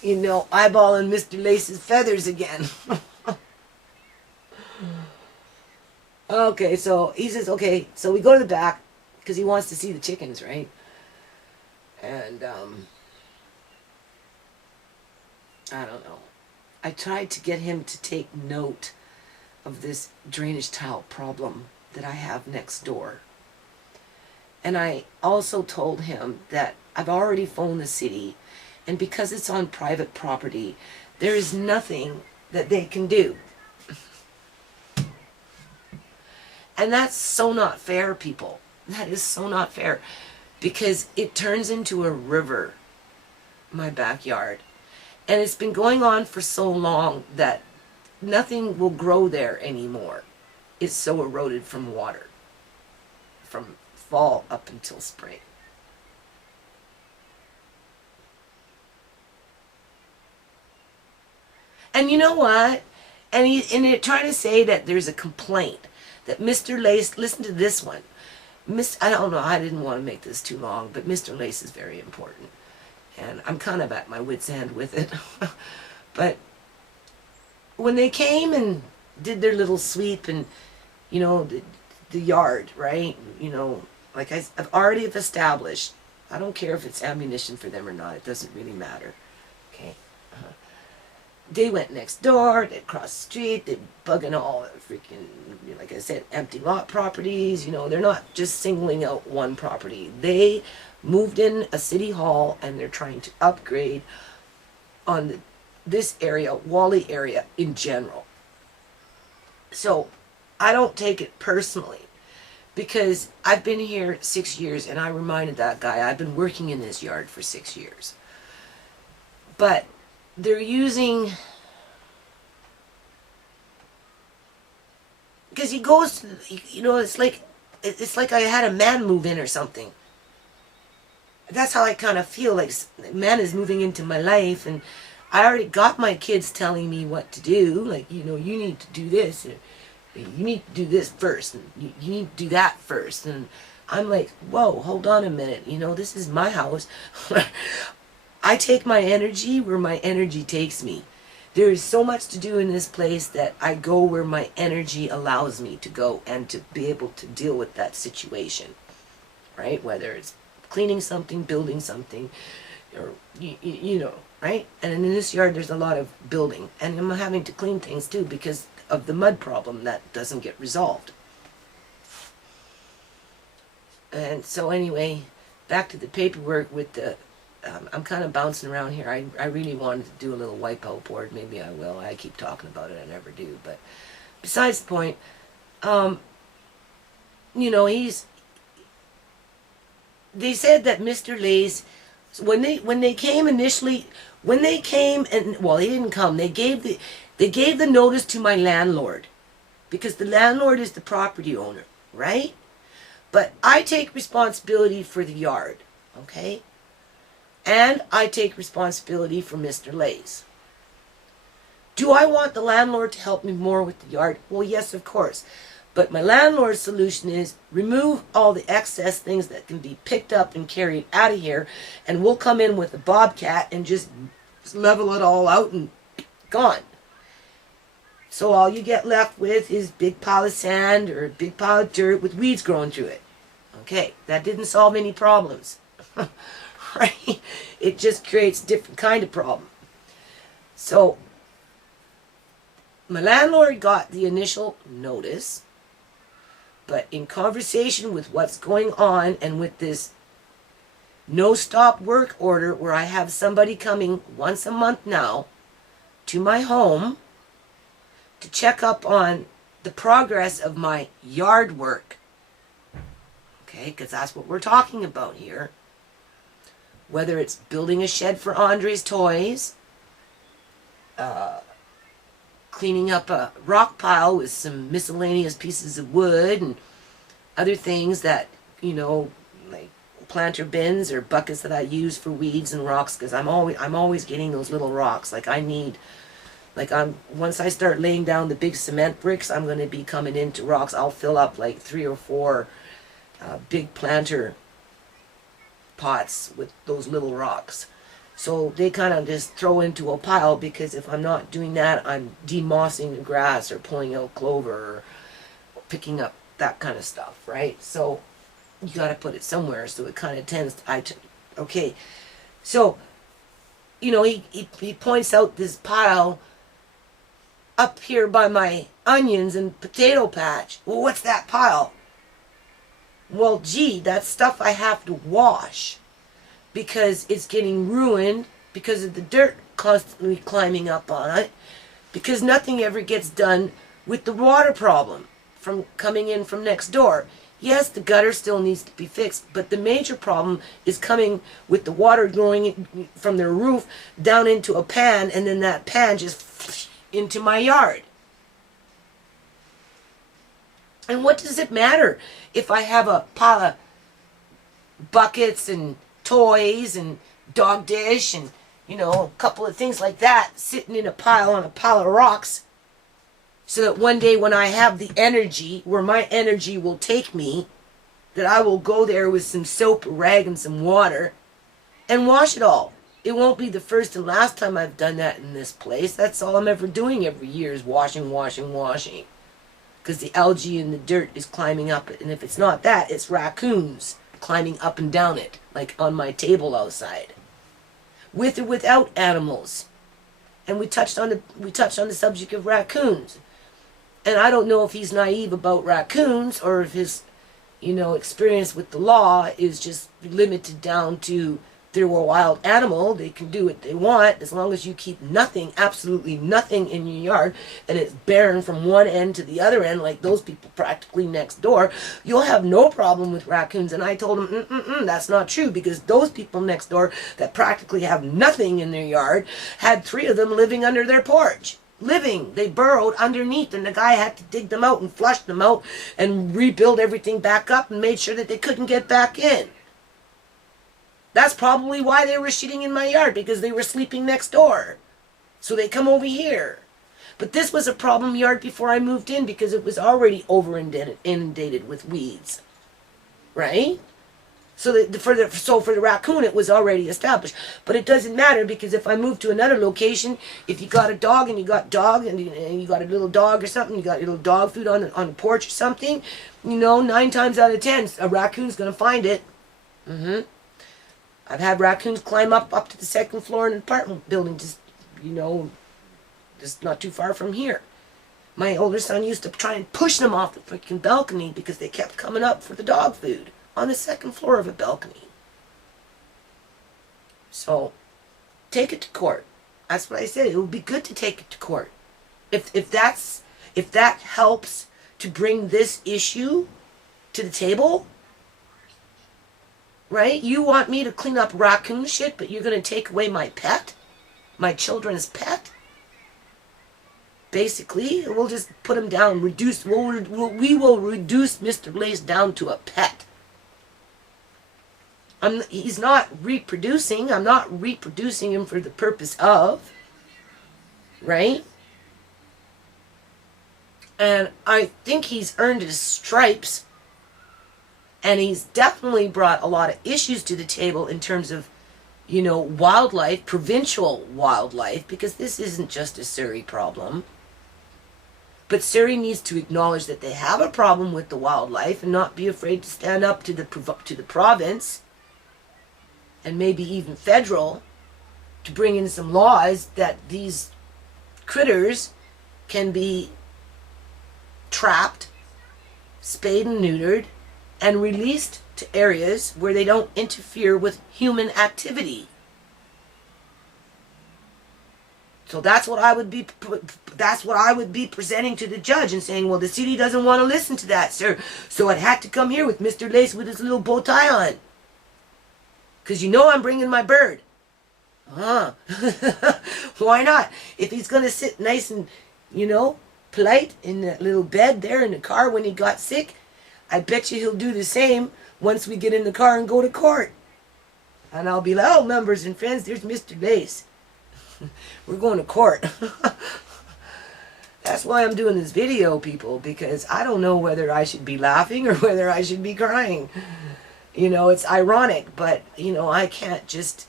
you know, eyeballing Mr. Lace's feathers again. Okay, so he says, okay, so we go to the back, because he wants to see the chickens, right? And, I don't know. I tried to get him to take note of this drainage tile problem that I have next door. And I also told him that I've already phoned the city, and because it's on private property, there is nothing that they can do. And that's so not fair, people. That is so not fair, because it turns into a river, my backyard. And it's been going on for so long that nothing will grow there anymore. It's so eroded from water, from fall up until spring. And you know what? And they're trying to say that there's a complaint. That Mr. Lace, listen to this one. I don't know, I didn't want to make this too long, but Mr. Lace is very important. And I'm kind of at my wit's end with it. But when they came and did their little sweep and, you know, the yard, right? You know, like I've already established, I don't care if it's ammunition for them or not, it doesn't really matter. Okay. They went next door, they crossed the street, they bugging all the freaking, like I said, empty lot properties. You know, they're not just singling out one property. They moved in a city hall and they're trying to upgrade on this area, Wally area in general. So I don't take it personally because I've been here 6 years and I reminded that guy I've been working in this yard for 6 years. But they're using, because he goes to, you know, it's like I had a man move in or something. That's how I kind of feel, like man is moving into my life, and I already got my kids telling me what to do, like, you know, you need to do this, you need to do this first, and you need to do that first, and I'm like, whoa, hold on a minute, you know, this is my house. I take my energy where my energy takes me. There is so much to do in this place that I go where my energy allows me to go and to be able to deal with that situation, right? Whether it's cleaning something, building something, or, you know, right? And in this yard, there's a lot of building. And I'm having to clean things too because of the mud problem that doesn't get resolved. And so anyway, back to the paperwork with the, I'm kind of bouncing around here. I really wanted to do a little wipeout board. Maybe I will. I keep talking about it. I never do. But besides the point, you know, they said that Mr. Lays, when they came initially, when they came and, well, they didn't come. They gave the notice to my landlord because the landlord is the property owner, right? But I take responsibility for the yard, okay? And I take responsibility for Mr. Lays. Do I want the landlord to help me more with the yard? Well, yes, of course. But my landlord's solution is remove all the excess things that can be picked up and carried out of here, and we'll come in with a bobcat and just level it all out and gone. So all you get left with is a big pile of sand or a big pile of dirt with weeds growing through it. Okay, that didn't solve any problems. Right? It just creates a different kind of problem. So my landlord got the initial notice, but in conversation with what's going on and with this no stop work order where I have somebody coming once a month now to my home to check up on the progress of my yard work. Okay, because that's what we're talking about here. Whether it's building a shed for Andre's toys, cleaning up a rock pile with some miscellaneous pieces of wood and other things that, you know, like planter bins or buckets that I use for weeds and rocks, because I'm always getting those little rocks. Like I need, like once I start laying down the big cement bricks, I'm going to be coming into rocks. I'll fill up like 3 or 4 big planter pots with those little rocks. So they kind of just throw into a pile, because if I'm not doing that, I'm demossing the grass or pulling out clover or picking up that kind of stuff, right? So you got to put it somewhere, so it kind of tends to, okay. So, you know, he points out this pile up here by my onions and potato patch. Well, what's that pile? Well, gee, that's stuff I have to wash because it's getting ruined because of the dirt constantly climbing up on it, because nothing ever gets done with the water problem from coming in from next door. Yes, the gutter still needs to be fixed, but the major problem is coming with the water going from their roof down into a pan, and then that pan just into my yard. And what does it matter if I have a pile of buckets and toys and dog dish and, you know, a couple of things like that sitting in a pile on a pile of rocks, so that one day when I have the energy, where my energy will take me, that I will go there with some soap, a rag, and some water and wash it all. It won't be the first and last time I've done that in this place. That's all I'm ever doing every year is washing, washing, washing. because the algae and the dirt is climbing up it. And if it's not that, it's raccoons climbing up and down it, like on my table outside, with or without animals. And we touched on the subject of raccoons. And I don't know if he's naive about raccoons or if his, experience with the law is just limited down to they're a wild animal. They can do what they want as long as you keep nothing, absolutely nothing in your yard, and it's barren from one end to the other end, like those people practically next door. You'll have no problem with raccoons. And I told him, that's not true, because those people next door that practically have nothing in their yard had 3 of them living under their porch. They burrowed underneath, and the guy had to dig them out and flush them out and rebuild everything back up and made sure that they couldn't get back in. That's probably why they were shitting in my yard, because they were sleeping next door. So they come over here. But this was a problem yard before I moved in, because it was already inundated with weeds. Right? So for the raccoon, it was already established. But it doesn't matter, because if I move to another location, if you got a dog and you got and you got a little dog or something, you got a little dog food on the porch or something, 9 times out of 10, a raccoon's going to find it. I've had raccoons climb up to the 2nd floor in an apartment building, just not too far from here. My older son used to try and push them off the freaking balcony because they kept coming up for the dog food on the 2nd floor of a balcony. So, take it to court. That's what I said. It would be good to take it to court. If that helps to bring this issue to the table. Right? You want me to clean up raccoon shit, but you're going to take away my pet? My children's pet? Basically, we'll just put him down, we will reduce Mr. Lace down to a pet. He's not reproducing. I'm not reproducing him for the purpose of. Right? And I think he's earned his stripes. And he's definitely brought a lot of issues to the table in terms of, wildlife, provincial wildlife, because this isn't just a Surrey problem. But Surrey needs to acknowledge that they have a problem with the wildlife and not be afraid to stand up to the province and maybe even federal to bring in some laws that these critters can be trapped, spayed and neutered, and released to areas where they don't interfere with human activity. So that's what I would be presenting to the judge and saying, well, the city doesn't want to listen to that, sir. So it had to come here with Mr. Lace with his little bow tie on. Because I'm bringing my bird. Why not? If he's going to sit nice and, polite in that little bed there in the car when he got sick, I bet you he'll do the same once we get in the car and go to court. And I'll be like, oh, members and friends, there's Mr. Lace. We're going to court. That's why I'm doing this video, people, because I don't know whether I should be laughing or whether I should be crying. It's ironic, but, I can't just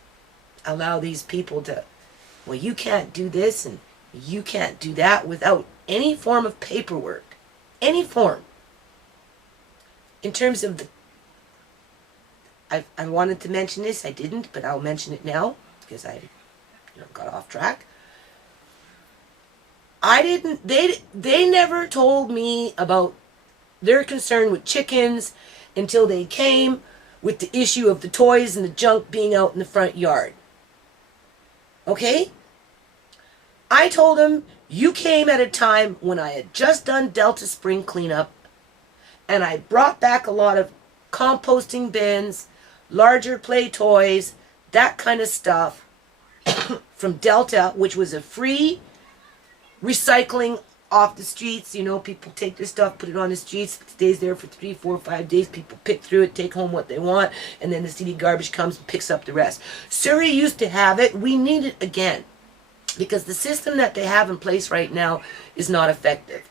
allow these people to, well, you can't do this and you can't do that without any form of paperwork. Any form. In terms of I wanted to mention this, I didn't, but I'll mention it now because I got off track. They never told me about their concern with chickens until they came with the issue of the toys and the junk being out in the front yard. Okay? I told them, you came at a time when I had just done Delta Spring cleanup, and I brought back a lot of composting bins, larger play toys, that kind of stuff from Delta, which was a free recycling off the streets. People take their stuff, put it on the streets, it stays there for 3, 4, 5 days. People pick through it, take home what they want, and then the city garbage comes and picks up the rest. Surrey used to have it. We need it again because the system that they have in place right now is not effective.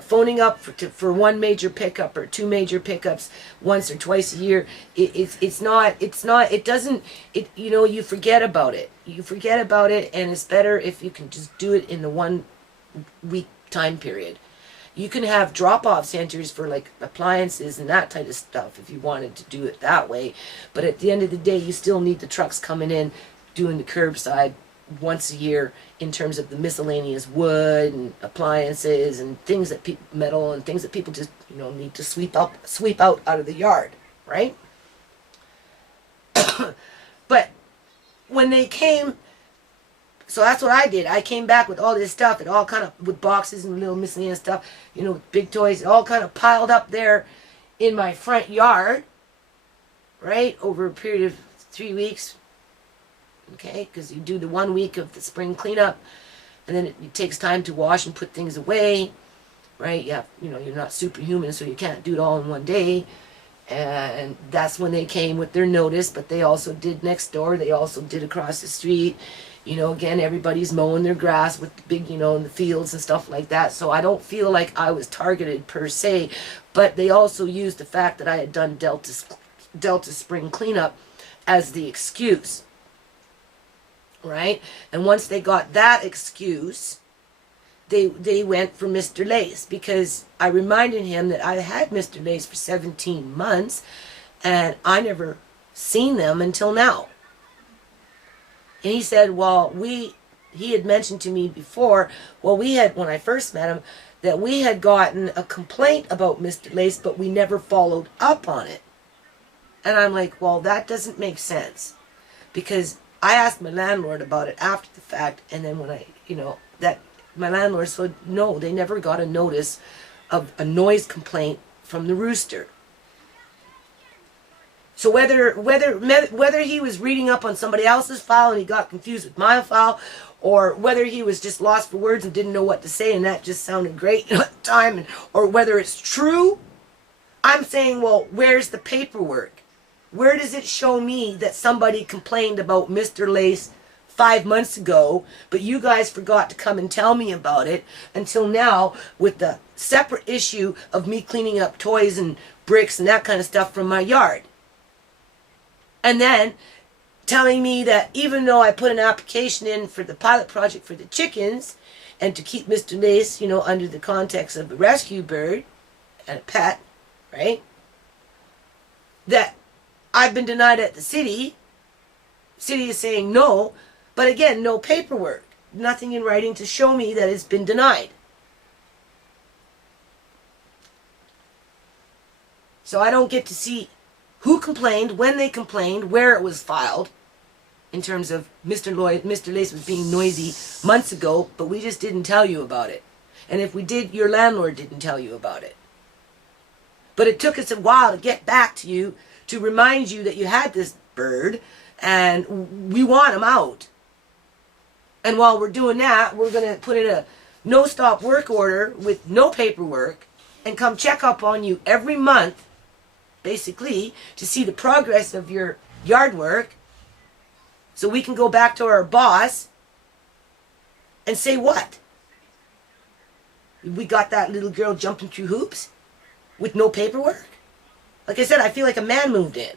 Phoning up for one major pickup or 2 major pickups once or twice a year, you forget about it. You forget about it, and it's better if you can just do it in the 1 week time period. You can have drop-off centers for like appliances and that type of stuff if you wanted to do it that way. But at the end of the day, you still need the trucks coming in doing the curbside once a year in terms of the miscellaneous wood and appliances and things that metal and things that people just, you know, need to sweep out of the yard, right? But when they came, so that's what I did. I came back with all this stuff, it all kind of, with boxes and little miscellaneous stuff, you know, big toys, it all kind of piled up there in my front yard, right, over a period of 3 weeks, okay, because you do the 1 week of the spring cleanup, and then it takes time to wash and put things away, right? You have, you know, you're not superhuman, so you can't do it all in one day. And that's when they came with their notice, but they also did next door, they also did across the street. You know, again, everybody's mowing their grass with the big, you know, in the fields and stuff like that. So I don't feel like I was targeted per se, but they also used the fact that I had done Delta spring cleanup as the excuse, right? And once they got that excuse, they went for Mr. Lace, because I reminded him that I had Mr. Lace for 17 months and I never seen them until now. And he said, well, he had mentioned to me before, well, we had, when I first met him, that we had gotten a complaint about Mr. Lace, but we never followed up on it. And I'm like, well, that doesn't make sense. Because I asked my landlord about it after the fact, and then when I, you know, that my landlord said, no, they never got a notice of a noise complaint from the rooster. So whether he was reading up on somebody else's file and he got confused with my file, or whether he was just lost for words and didn't know what to say and that just sounded great at the time, or whether it's true, I'm saying, well, where's the paperwork? Where does it show me that somebody complained about Mr. Lace 5 months ago, but you guys forgot to come and tell me about it until now, with the separate issue of me cleaning up toys and bricks and that kind of stuff from my yard? And then telling me that even though I put an application in for the pilot project for the chickens and to keep Mr. Lace, you know, under the context of a rescue bird and a pet, right, that I've been denied at the city. City is saying no, but again, no paperwork, nothing in writing to show me that it's been denied. So I don't get to see who complained, when they complained, where it was filed, in terms of Mr. Lace was being noisy months ago, but we just didn't tell you about it. And if we did, your landlord didn't tell you about it. But it took us a while to get back to you, to remind you that you had this bird, and we want him out. And while we're doing that, we're going to put in a no-stop work order with no paperwork and come check up on you every month, basically, to see the progress of your yard work, so we can go back to our boss and say what? We got that little girl jumping through hoops with no paperwork? Like I said, I feel like a man moved in.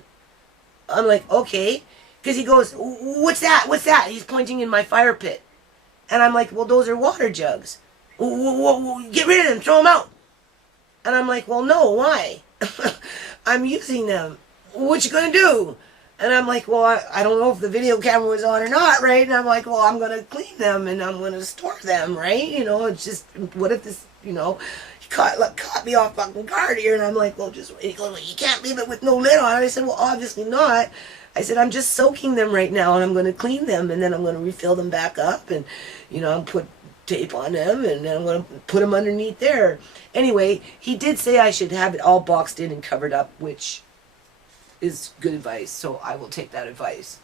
I'm like, okay. Because he goes, what's that? What's that? He's pointing in my fire pit. And I'm like, well, those are water jugs. Get rid of them. Throw them out. And I'm like, well, no, why? I'm using them. What you gonna do? And I'm like, well, I don't know if the video camera was on or not, right? And I'm like, well, I'm gonna clean them and I'm gonna store them, right? You know, it's just, what if this, you know, caught me off fucking guard here? And I'm like, well, just, he goes, well, you can't leave it with no lid on it. I said, well, obviously not. I said, I'm just soaking them right now and I'm gonna clean them and then I'm gonna refill them back up and, you know, put tape on them and then I'm gonna put them underneath there. Anyway, he did say I should have it all boxed in and covered up, which is good advice, so I will take that advice.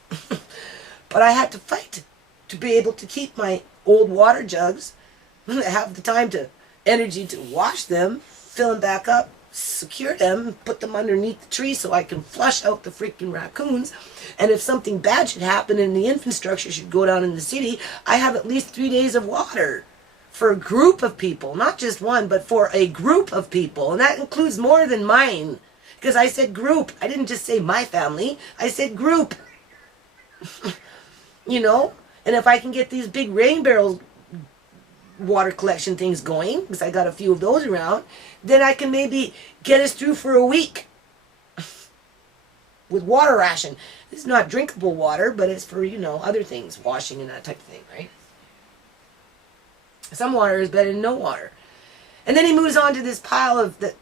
But I had to fight to be able to keep my old water jugs, have the time to, energy to wash them, fill them back up, secure them, put them underneath the tree so I can flush out the freaking raccoons. And if something bad should happen and the infrastructure should go down in the city, I have at least 3 days of water for a group of people, not just one, but for a group of people. And that includes more than mine. Because I said group. I didn't just say my family. I said group. You know? And if I can get these big rain barrels water collection things going, because I got a few of those around, then I can maybe get us through for a week with water ration. It's not drinkable water, but it's for, other things, washing and that type of thing, right? Some water is better than no water. And then he moves on to this pile of the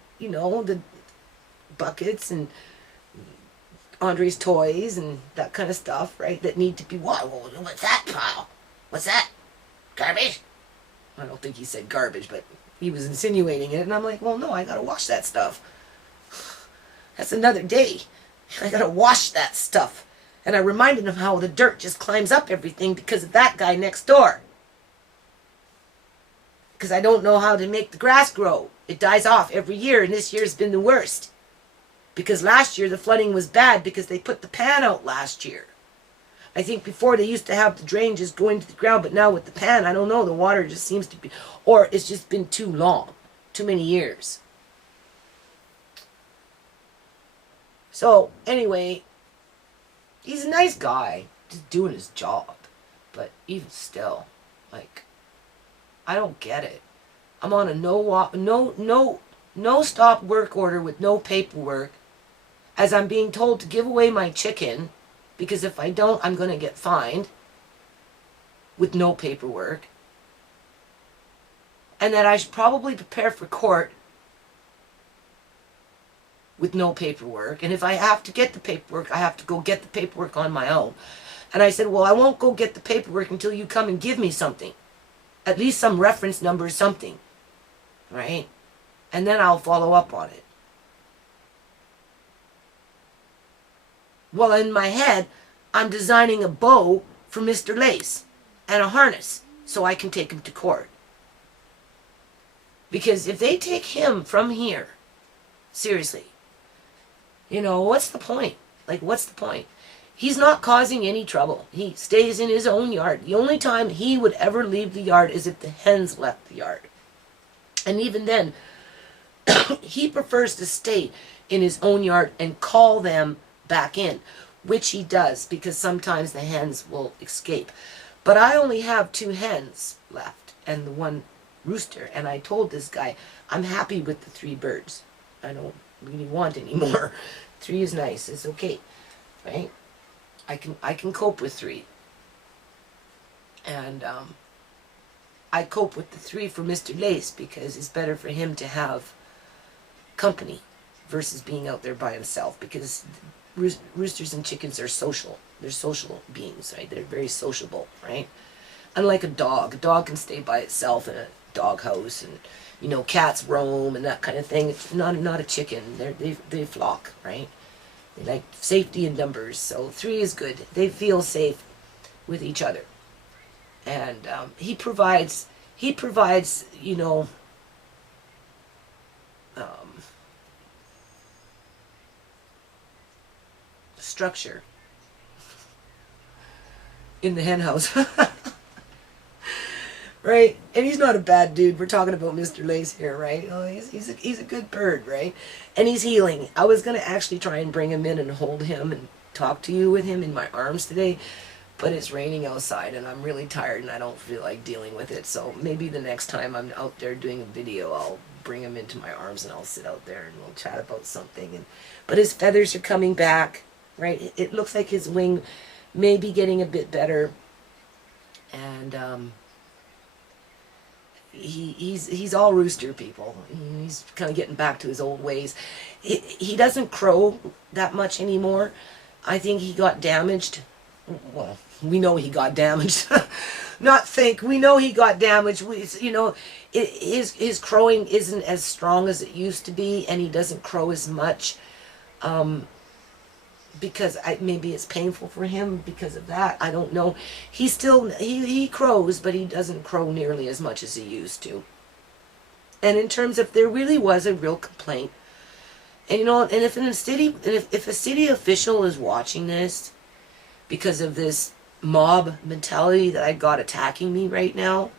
buckets and Andre's toys and that kind of stuff, right? That need to be washed. Well, what's that pile? What's that? Garbage? I don't think he said garbage, but he was insinuating it. And I'm like, well, no, I gotta wash that stuff. That's another day. I gotta wash that stuff. And I reminded him how the dirt just climbs up everything because of that guy next door. Because I don't know how to make the grass grow. It dies off every year, and this year's been the worst. Because last year the flooding was bad because they put the pan out last year. I think before they used to have the drain just go into the ground, but now with the pan, I don't know, the water just seems to be, or it's just been too long, too many years. So, anyway, he's a nice guy, just doing his job. But even still, like, I don't get it. I'm on a no stop work order with no paperwork, as I'm being told to give away my chicken, because if I don't, I'm going to get fined with no paperwork. And that I should probably prepare for court with no paperwork. And if I have to get the paperwork, I have to go get the paperwork on my own. And I said, well, I won't go get the paperwork until you come and give me something. At least some reference number or something. Right? And then I'll follow up on it. Well, in my head, I'm designing a bow for Mr. Lace and a harness so I can take him to court. Because if they take him from here, seriously, what's the point? Like, what's the point? He's not causing any trouble. He stays in his own yard. The only time he would ever leave the yard is if the hens left the yard. And even then, he prefers to stay in his own yard and call them back in, which he does because sometimes the hens will escape. But I only have 2 hens left and the 1 rooster. And I told this guy, I'm happy with the 3 birds. I don't really want any more. 3 is nice. It's okay, right? I can cope with 3. And I cope with the 3 for Mr. Lace because it's better for him to have company versus being out there by himself, because roosters and chickens are social. They're social beings, right? They're very sociable, right? Unlike a dog can stay by itself in a dog house, and cats roam and that kind of thing. It's not a chicken. They flock, right? They like safety in numbers. So 3 is good. They feel safe with each other, and he provides structure in the hen house. Right? And he's not a bad dude. We're talking about Mr. Lace here, right? Oh, he's a good bird, right? And he's healing. I was going to actually try and bring him in and hold him and talk to you with him in my arms today, but it's raining outside and I'm really tired and I don't feel like dealing with it. So maybe the next time I'm out there doing a video, I'll bring him into my arms and I'll sit out there and we'll chat about something. But his feathers are coming back, right? It looks like his wing may be getting a bit better. And he's all rooster, people. He's kind of getting back to his old ways. He doesn't crow that much anymore. I think he got damaged. Well, we know he got damaged. We know he got damaged. His crowing isn't as strong as it used to be, and he doesn't crow as much. Because maybe it's painful for him because of that. I don't know. He crows, but he doesn't crow nearly as much as he used to. And in terms of, there really was a real complaint. And and if a city official is watching this because of this mob mentality that I got attacking me right now,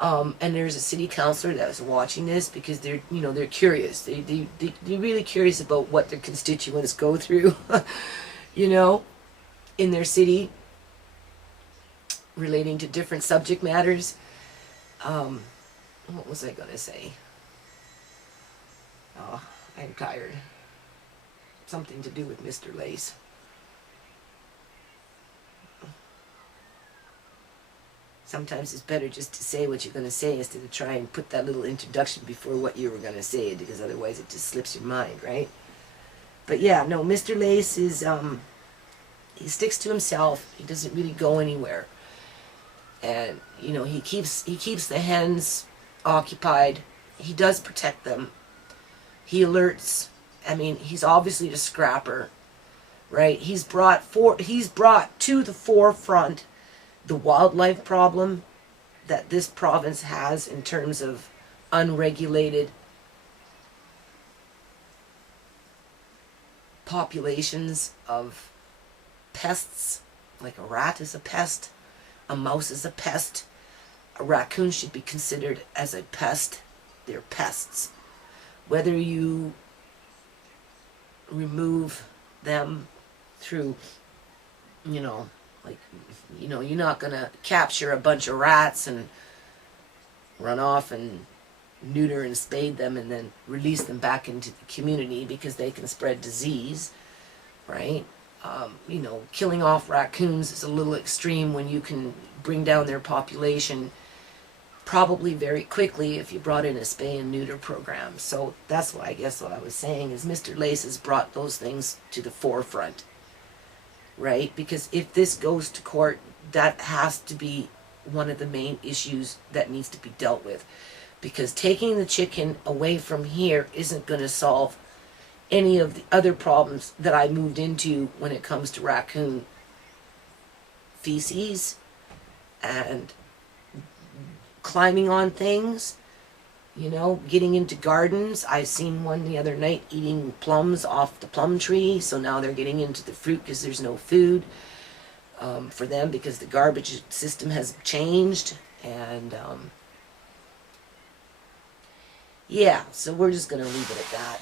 and there's a city councilor that's watching this because they're curious. They're really curious about what their constituents go through, in their city relating to different subject matters. What was I gonna say? Oh, I'm tired. Something to do with Mr. Lace. Sometimes it's better just to say what you're going to say instead of try and put that little introduction before what you were going to say, because otherwise it just slips your mind, right? But yeah, no, Mr. Lace is, he sticks to himself. He doesn't really go anywhere. And, you know, he keeps the hens occupied. He does protect them. He alerts. I mean, he's obviously a scrapper, right? He's brought to the forefront the wildlife problem that this province has in terms of unregulated populations of pests. Like a rat is a pest, a mouse is a pest, a raccoon should be considered as a pest. They're pests. Whether you remove them through, you know, like, you know, you're not going to capture a bunch of rats and run off and neuter and spade them and then release them back into the community because they can spread disease, right? You know, killing off raccoons is a little extreme when you can bring down their population probably very quickly if you brought in a spay and neuter program. So that's why I guess what I was saying is Mr. Lace has brought those things to the forefront, right? Because if this goes to court, that has to be one of the main issues that needs to be dealt with. Because taking the chicken away from here isn't going to solve any of the other problems that I moved into when it comes to raccoon feces and climbing on things, you know, getting into gardens. I seen one the other night eating plums off the plum tree, so now they're getting into the fruit because there's no food for them because the garbage system has changed. And yeah, so we're just going to leave it at that.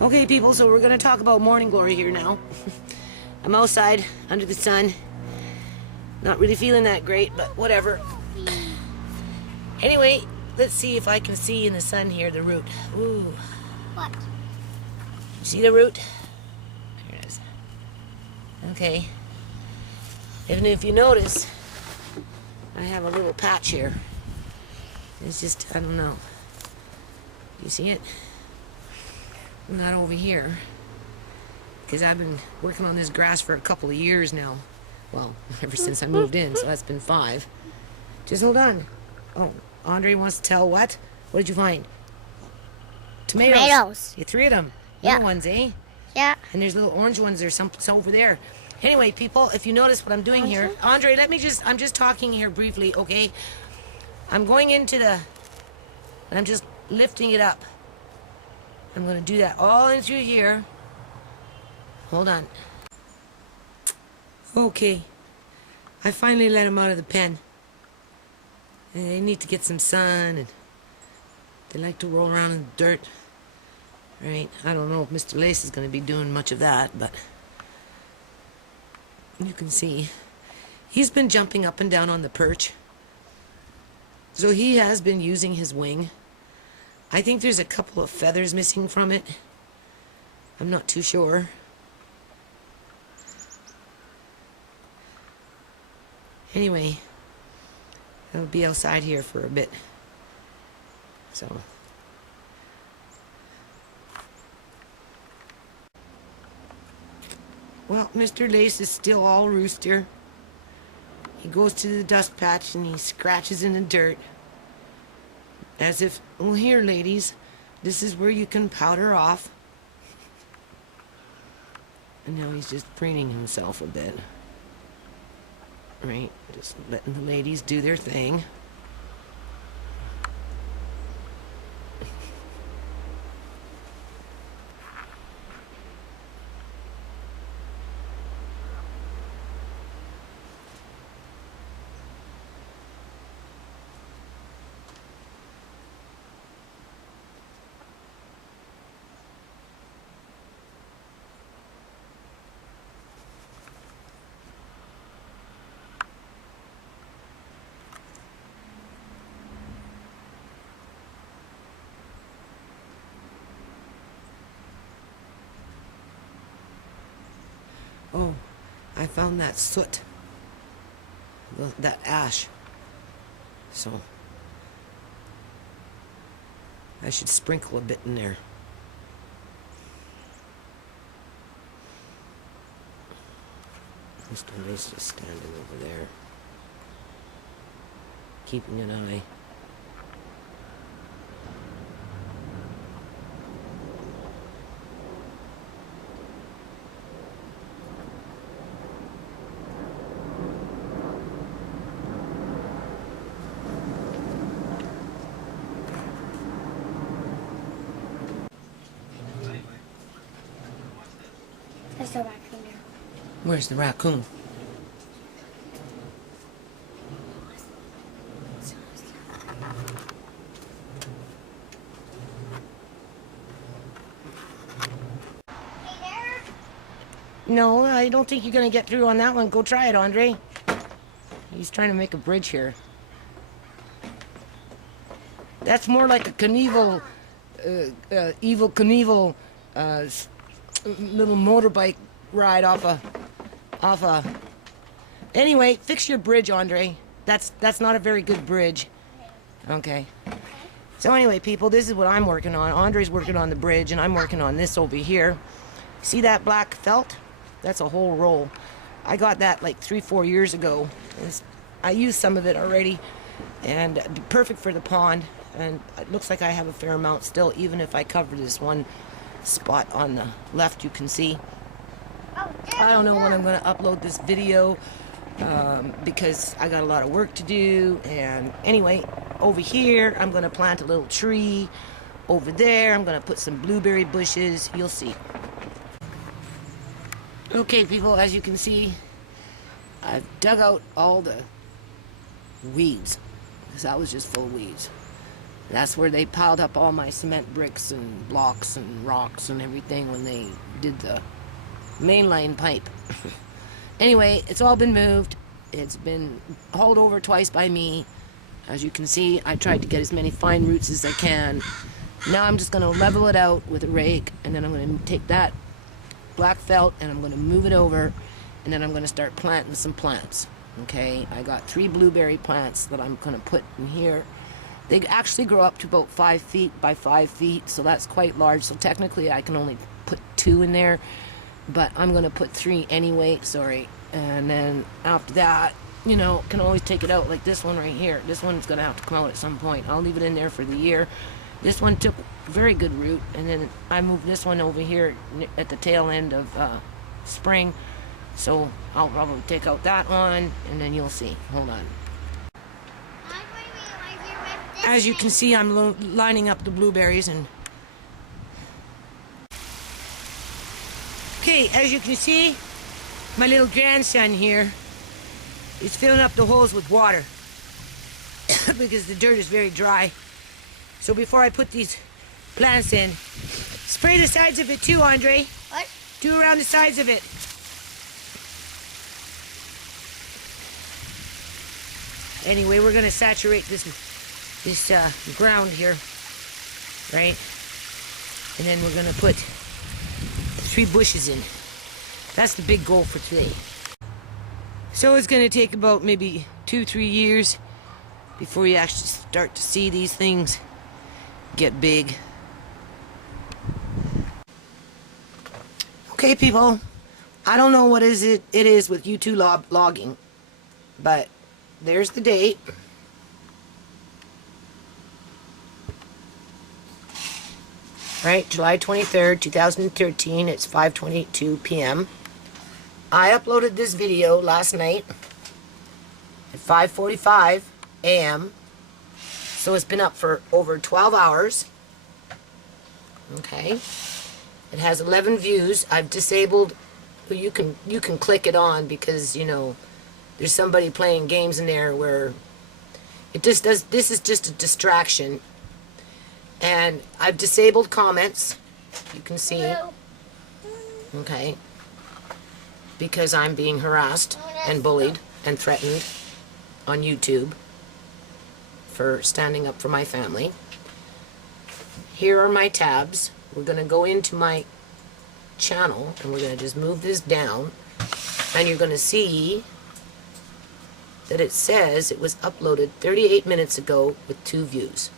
Okay, people, so we're going to talk about morning glory here now. I'm outside, under the sun. Not really feeling that great, but whatever. Anyway, let's see if I can see in the sun here the root. Ooh. What? You see the root? Here it is. Okay. And if you notice, I have a little patch here. It's just, I don't know. Do you see it? Not over here. Because I've been working on this grass for a couple of years now. Well, ever since I moved in, so that's been 5. Just hold on. Oh, Andre wants to tell what? What did you find? Tomatoes. Tomatoes. Yeah, 3 of them. Yeah. Little ones, eh? Yeah. And there's little orange ones. There's some over there. Anyway, people, if you notice what I'm doing here, Andre, I'm just talking here briefly, okay? I'm going into and I'm just lifting it up. I'm going to do that all into here. Hold on. Okay. I finally let him out of the pen. And they need to get some sun, and they like to roll around in the dirt. Right? I don't know if Mr. Lace is going to be doing much of that, but you can see he's been jumping up and down on the perch. So he has been using his wing. I think there's a couple of feathers missing from it. I'm not too sure. Anyway, I'll be outside here for a bit. So. Well, Mr. Lace is still all rooster. He goes to the dust patch and he scratches in the dirt. As if, well, here, ladies, this is where you can powder off. And now he's just preening himself a bit. Right, just letting the ladies do their thing. Oh, I found that soot. That ash. So I should sprinkle a bit in there. Mr. Mace is standing over there, keeping an eye. There's a raccoon there. Where's the raccoon? Hey there. No, I don't think you're gonna get through on that one. Go try it, Andre. He's trying to make a bridge here. That's more like a Knievel, Evil Knievel, little motorbike ride off a. Anyway, fix your bridge, Andre. That's not a very good bridge. Okay. So anyway, people, this is what I'm working on. Andre's working on the bridge, and I'm working on this over here. See that black felt? That's a whole roll. I got that like 3-4 years ago. I used some of it already, and it'd be perfect for the pond. And it looks like I have a fair amount still, even if I cover this one spot on the left you can see. I don't know when I'm going to upload this video because I got a lot of work to do. And anyway, over here I'm going to plant a little tree. Over there I'm going to put some blueberry bushes. You'll see. Okay, people, as you can see, I've dug out all the weeds because that was just full of weeds. That's where they piled up all my cement bricks and blocks and rocks and everything when they did the mainline pipe. Anyway, it's all been moved. It's been hauled over twice by me. As you can see, I tried to get as many fine roots as I can. Now I'm just going to level it out with a rake, and then I'm going to take that black felt and I'm going to move it over, and then I'm going to start planting some plants. Okay, I got 3 blueberry plants that I'm going to put in here. They actually grow up to about 5 feet by 5 feet, so that's quite large. So technically I can only put 2 in there, but I'm going to put 3 anyway, sorry. And then after that, you know, can always take it out, like this one right here. This one's going to have to come out at some point. I'll leave it in there for the year. This one took very good root, and then I moved this one over here at the tail end of spring. So I'll probably take out that one, and then you'll see. Hold on. As you can see, I'm lining up the blueberries and... Okay, as you can see, my little grandson here is filling up the holes with water because the dirt is very dry. So before I put these plants in, spray the sides of it too, Andre. What? Do around the sides of it. Anyway, we're gonna saturate this ground here, right? And then we're gonna put 3 bushes in. That's the big goal for today. So it's gonna take about maybe 2-3 years before you actually start to see these things get big. Okay, people, I don't know what it is with YouTube logging, but there's the date. Right, July 23rd, 2013. It's 5:22 p.m. I uploaded this video last night at 5:45 a.m. So it's been up for over 12 hours. Okay. It has 11 views. I've disabled. You can click it on because, you know, there's somebody playing games in there where it just does. This is just a distraction. And I've disabled comments. You can see. Okay. Because I'm being harassed and bullied and threatened on YouTube for standing up for my family. Here are my tabs. We're going to go into my channel and we're going to just move this down. And you're going to see that it says it was uploaded 38 minutes ago with 2 views.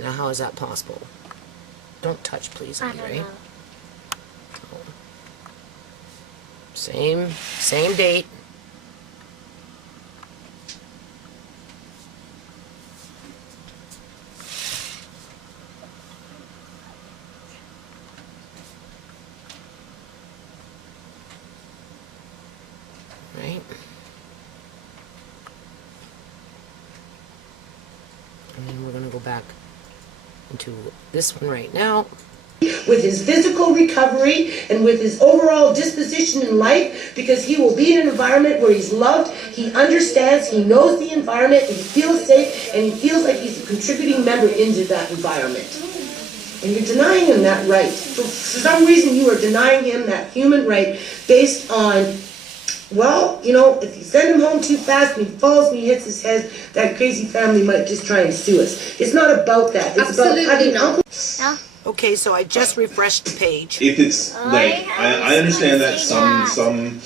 Now, how is that possible? Don't touch, please, I don't Andre. know. Same date. Right? And then we're going to go back into this one right now. With his physical recovery and with his overall disposition in life, because he will be in an environment where he's loved, he understands, he knows the environment, and he feels safe, and he feels like he's a contributing member into that environment. And you're denying him that right. For some reason you are denying him that human right based on, well, you know, if you send him home too fast and he falls and he hits his head, that crazy family might just try and sue us. It's not about that. It's Absolutely about having not. uncle. Okay, so I just refreshed the page. If it's like, I understand that some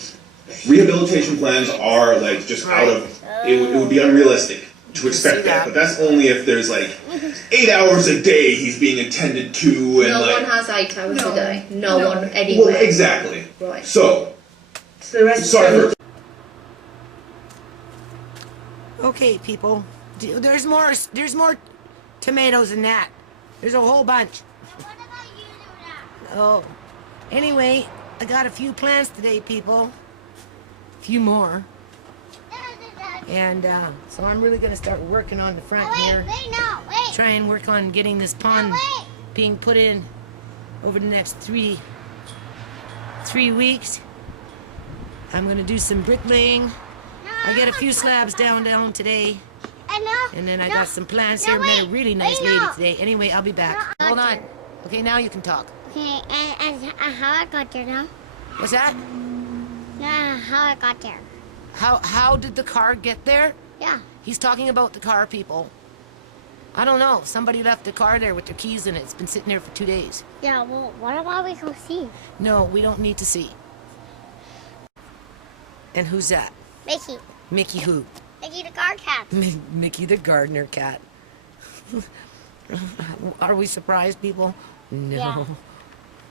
rehabilitation plans are like just out of, it would be unrealistic to expect that, but that's only if there's like 8 hours a day he's being attended to and No like. one has 8 hours a day. No one anywhere. Well, exactly. Right. So, The rest sorry for. Okay, people. There's more tomatoes than that. There's a whole bunch. What about you do that? Oh. Anyway, I got a few plants today, people. A few more. And so I'm really gonna start working on the front here. Wait. Try and work on getting this pond wait. being put in over the next three weeks. I'm gonna do some bricklaying. I got a few slabs down today. And then I got some plants here. Met a really nice lady today. Anyway, I'll be back. Hold on. Okay, now you can talk. Okay, and how I got there now? What's that? How I got there. How did the car get there? Yeah. He's talking about the car, people. I don't know. Somebody left the car there with their keys in it. It's been sitting there for 2 days. Yeah, well, what about we go see? No, we don't need to see. And who's that? Mickey. Mickey who? Mickey the guard cat. Mickey the gardener cat. Are we surprised, people? No. Yeah.